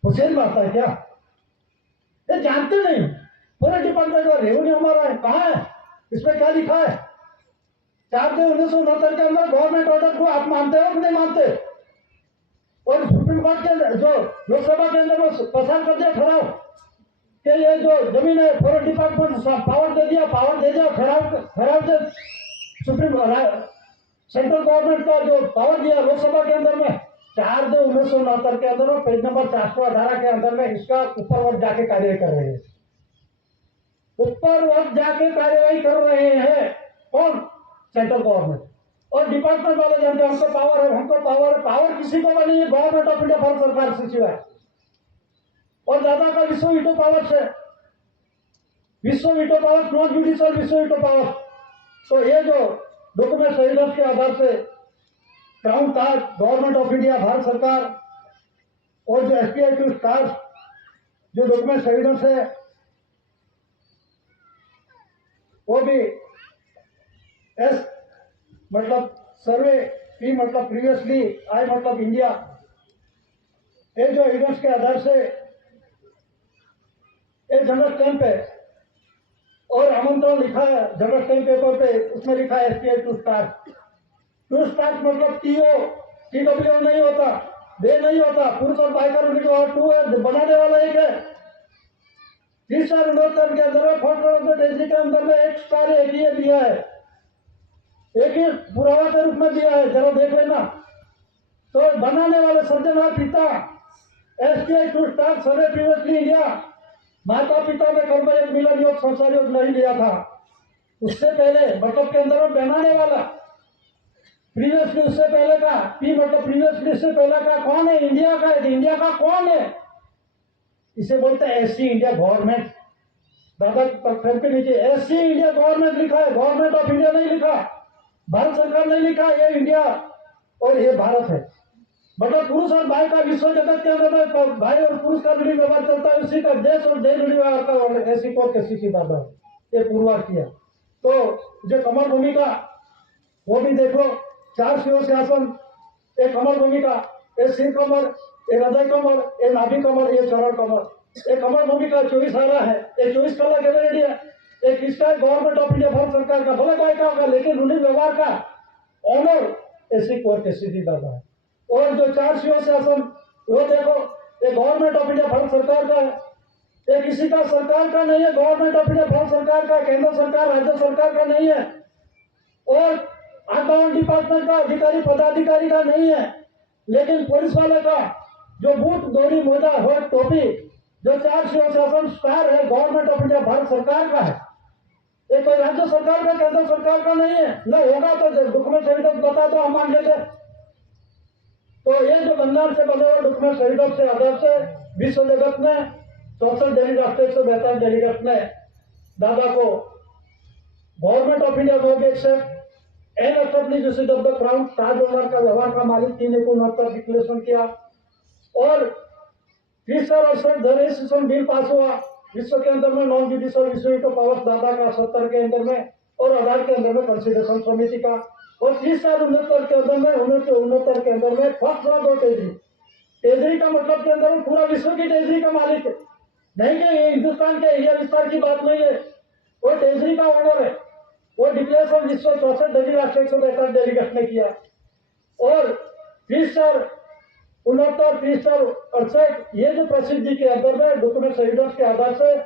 हुसैन बात है क्या? ये जानते नहीं। पूरे डिपार्टमेंट का रेवेन्यू हमारा है, कहाँ है, इसमें क्या लिखा है? 4/1969 के अंदर गवर्नमेंट ऑर्डर को आप मानते हो कि नहीं मानते? और सुप्रीम कोर्ट के अंदर जो लोकसभा के अंदर पसार कर दिया ठहराव कि ये जो जमीन है फॉरेस्ट डिपार्टमेंट पावर दे दिया, ठहराव से सुप्रीम सेंट्रल गवर्नमेंट का जो पावर दिया लोकसभा के अंदर में 4/1969 के अंदर में पेज नंबर 418 के अंदर में इसका ऊपर वर्ग जाके कार्यवाही कर रहे हैं, ऊपर वर्ग जाके कार्यवाही कर रहे हैं। कौन? Central government. और डिपार्टमेंट वाले जानते हैं हमको पावर है, पावर किसी को नहीं है, गवर्नमेंट ऑफ इंडिया भारत सरकार से सिवाय। और ज्यादा का विश्व वीटो पावर से, विश्व वीटो पावर, नॉन जुडिशियल विश्व वीटो पावर। तो ये जो डॉक्यूमेंट एविडेंस के आधार से क्राउन ताज, गवर्नमेंट ऑफ इंडिया भारत सरकार, और जो एसपीआई टू स्टार्स जो डॉक्यूमेंट एविडेंस है वो भी एस मतलब सर्वे, पी मतलब प्रीवियसली, आई मतलब इंडिया, ये जो एविडेंस के आधार से एक जनरल स्टैंप है और आमंत्रण लिखा है जनरल स्टैम्प पेपर पे, उसमें लिखा है STI 2 स्टार। 2 स्टार मतलब TW नहीं होता, दे नहीं होता, पुरुष और बाइकर और 2 है, बनाने वाला एक है। 3 स्टार उन्होंने के अंदर फोटो टेजरी के अंदर में 1 स्टार एक ही दिया है, एक ही पुरावा के रूप में दिया है, जरा देख लेना। तो बनाने वाले सर्जनहार पिता STI 2 स्टार सर्वे प्रीवियसली इंडिया, माता पिता ने कर्म योग मिलन योग संसार योग नहीं लिया था उससे पहले, मतलब के अंदर बनाने वाला प्रीवियसली उससे पहले का पी मतलब प्रीवियसली से पहले का कौन है? इंडिया का है। इंडिया का कौन है? इसे बोलते हैं SC इंडिया गवर्नमेंट। दादा पत्थर के नीचे SC इंडिया गवर्नमेंट लिखा है, गवर्नमेंट ऑफ इंडिया नहीं लिखा, भारत सरकार नहीं लिखा। ये इंडिया और ये भारत है। मतलब पुरुष और भाई का विश्व जगत के अंदर में भाई और पुरुष का रूढ़ी व्यवहार चलता है, उसी का देश और देश रूढ़ी व्यवहार का ऐसी कोर्ट कैसी दादा ये पुरवार किया। तो जो कमल भूमिका वो भी देखो, 4 शिव शासन, एक कमल भूमिका, एक सिर कमर, एक हृदय कमर, एक नाभि कमर, एक चरण कमर। एक कमल भूमिका 24 आरा है, एक 24 कला कैबिनेट है, एक इसका गवर्नमेंट ऑफ इंडिया भारत सरकार का भले गाय का होगा, लेकिन रूढ़ी व्यवहार का ऑनर ऐसी कोर्ट कैसी दादा है। और जो 4 शिव शासन वो देखो, एक गवर्नमेंट ऑफ इंडिया भारत सरकार का है, ये किसी का सरकार का नहीं है, गवर्नमेंट ऑफ इंडिया भारत सरकार का, केंद्र सरकार राज्य सरकार का नहीं है, और अकाउंट डिपार्टमेंट का अधिकारी पदाधिकारी का नहीं है, लेकिन पुलिस वाले का जो बूट डोरी मोजा हो टोपी जो 4 शिव शासन स्टार है, गवर्नमेंट ऑफ इंडिया भारत सरकार का है। ये कोई राज्य सरकार का केंद्र सरकार का नहीं है, न होगा तो डॉक्यूमेंट एविडेंस बता दो, हम मान लेंगे। तो ये जो बंगाल से बने हुए डॉक्यूमेंट एविडेंस से आधार से विश्व जगत में 64 डेलीगेट 142 डेलीगेट ने दादा को government of India no accept and establish usage of the crown ताज ओनर का व्यवहार का मालिक 3 डिक्लेरेशन किया, और 368 बिल पास हुआ विश्व के अंदर में नॉन जुडिशियल विश्व पावर्स दादा का 70 के अंदर में, और आधार के अंदर में कंसिडरेशन समिति का, और 369 के अंदर में 69 के अंदर में फर्स्ट लॉ टेजरी। टेजरी का मतलब के अंदर में पूरा विश्व की टेजरी का मालिक है, नहीं कि ये हिंदुस्तान के एरिया विस्तार की बात नहीं है, वो टेजरी का ऑनर है। वो डिक्लेरेशन विश्व 64 डेलीगेट 142 डेलीगेट ने किया, और 3 स्टार 69 3 स्टार 68 ये जो प्रसिद्धि के अंदर में डॉक्यूमेंट एविडेंस के आधार से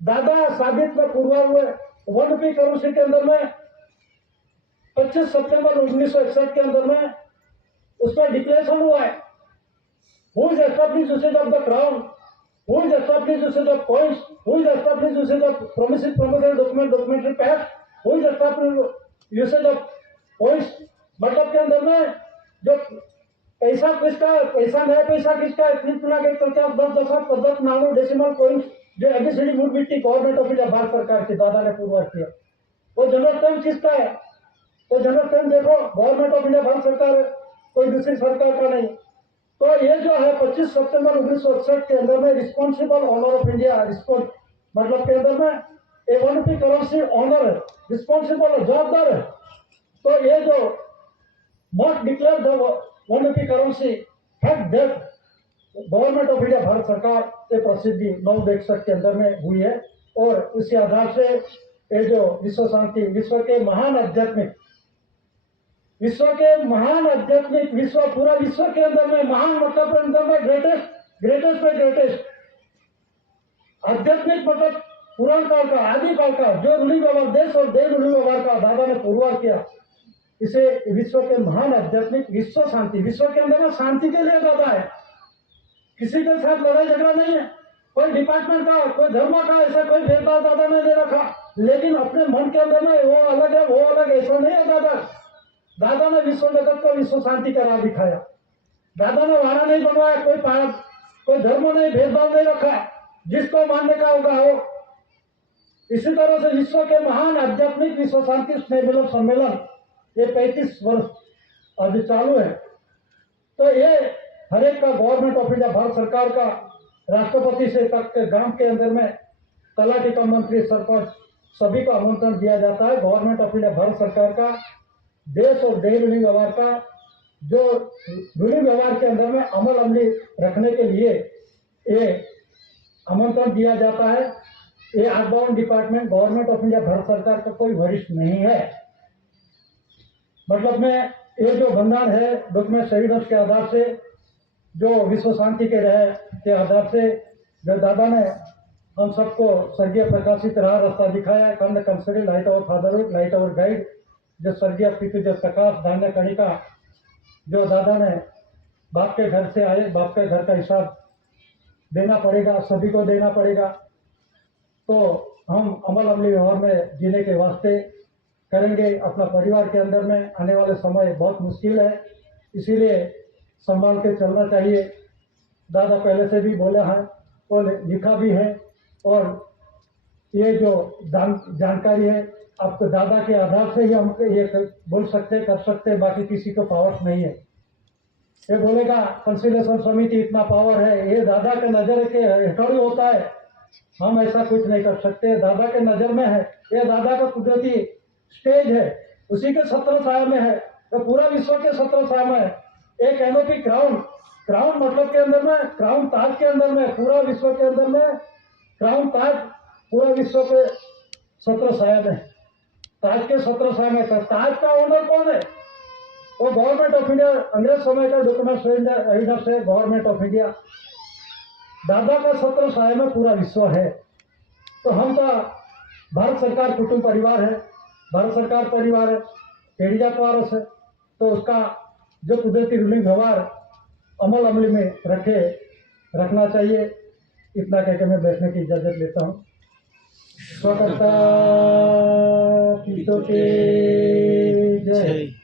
दादा साबित में पूर्वा हुए 1 करेंसी के अंदर में 25 सितंबर 1961 के अंदर में उसका डिक्लेरेशन हुआ है, who is established usage of the crown, who is established usage of coins, who is established usage of promissive promotional document documentary pact, who is established usage of coins. मतलब के अंदर में जो पैसा किसका है, पैसा नया पैसा किसका है, 3 10 10 10 नानो डेसिमल कॉइंस जो एबीसीडी मूड मिट्टी गवर्नमेंट ऑफ इंडिया भारत सरकार के दादा ने पूर्व किया। वो जनरल स्टैम्प किसका है? तो जनरल स्टैम्प देखो गवर्नमेंट ऑफ इंडिया भारत सरकार, कोई दूसरी सरकार का नहीं। तो ये जो है 25 सितंबर 1961 के अंदर में responsible honour of India, response मतलब के अंदर में A1 करेंसी ऑनर है, रिस्पॉन्सिबल है, जवाबदार है। तो ये जो must declare the 1 currency had that government of India Bharat सरकार से प्रसिद्धि 961 के अंदर में हुई है, और उसी आधार से ये जो विश्व शांति, विश्व के महान आध्यात्मिक, विश्व पूरा विश्व के अंदर में महान मतलब के अंदर में ग्रेटेस्ट में ग्रेटेस्ट आध्यात्मिक मतलब पुराण काल का, आदि काल का जो रूढ़ी व्यवहार देश और देश रूढ़ी व्यवहार का दादा ने पुरवार किया, इसे विश्व के महान आध्यात्मिक विश्व शांति, विश्व के अंदर में शांति के लिए दादा है, किसी के साथ लड़ाई झगड़ा नहीं है, कोई डिपार्टमेंट का कोई धर्म का ऐसा कोई भेदभाव दादा ने नहीं रखा, लेकिन अपने मन के अंदर में वो अलग है वो अलग, ऐसा नहीं है दादा। दादा ने विश्व जगत को विश्व शांति का राह दिखाया, दादा ने वाड़ा नहीं बनवाया, कोई धर्म नहीं, भेदभाव नहीं रखा, जिसको मानने का होगा हो। इसी तरह से विश्व के महान आध्यात्मिक विश्व शांति स्नेह सम्मेलन ये 35 वर्ष अभी चालू है। तो ये हर एक का गवर्नमेंट ऑफ इंडिया भारत सरकार का राष्ट्रपति से तक के गांव के अंदर में तलाटी का मंत्री सरपंच सभी को आमंत्रण दिया जाता है। गवर्नमेंट ऑफ इंडिया भारत सरकार का देश और देश रूढ़ी व्यवहार का जो रूढ़ी व्यवहार के अंदर में अमल अमली रखने के लिए ये आमंत्रण दिया जाता है। ये outbound department government of India Bharat सरकार का कोई वरिष्ठ नहीं है। मतलब में ये जो बंधन है डॉक्यूमेंट शहीदों के आधार से, जो विश्व शांति के रहे के आधार से, जो दादा ने हम सबको स्वर्गीय प्रकाशित राह रास्ता दिखाया, खंड कंसिडर लाइट और फादरहुड, लाइट और गाइड, जो स्वर्गीय पितृ जो प्रकाश धान्य कणिका, जो दादा ने बाप के घर से आए, बाप के घर का हिसाब देना पड़ेगा, सभी को देना पड़ेगा। तो हम अमल अमली व्यवहार में जीने के वास्ते करेंगे। अपना परिवार के अंदर में आने वाले समय बहुत मुश्किल है, इसीलिए संभाल के चलना चाहिए। दादा पहले से भी बोला है और लिखा भी है, और ये जो जानकारी है आपको दादा के आधार से ही हम ये बोल सकते कर सकते, बाकी किसी को पावर नहीं है। ये बोलेगा कंसिलेशन समिति इतना पावर है, ये दादा के नजर के हेठोड़ी होता है, हम ऐसा कुछ नहीं कर सकते। दादा के नजर में है, ये दादा का कुदरती स्टेज है, उसी के 17 साया में है, तो पूरा विश्व के 17 साया में है। एक एनओपी क्राउन, क्राउन मतलब के अंदर में, क्राउन ताज के अंदर में, पूरा विश्व के अंदर में क्राउन ताज पूरा विश्व के 17 साया में, ताज के 17 साया में। ताज का ओनर कौन है? वो गवर्नमेंट ऑफ इंडिया, अंग्रेज समय का डॉक्यूमेंट एविडेंस है, गवर्नमेंट ऑफ इंडिया। दादा का 17 साया में पूरा विश्व है। तो हम तो भारत सरकार कुटुंब परिवार है, भारत सरकार परिवार है, पेड़ीजात वारस है, तो उसका जो कुदरती रूलिंग व्यवहार अमल अमली में रखना चाहिए। इतना कहकर मैं बैठने की इजाजत लेता हूँ। स्वतंत्रता की जय।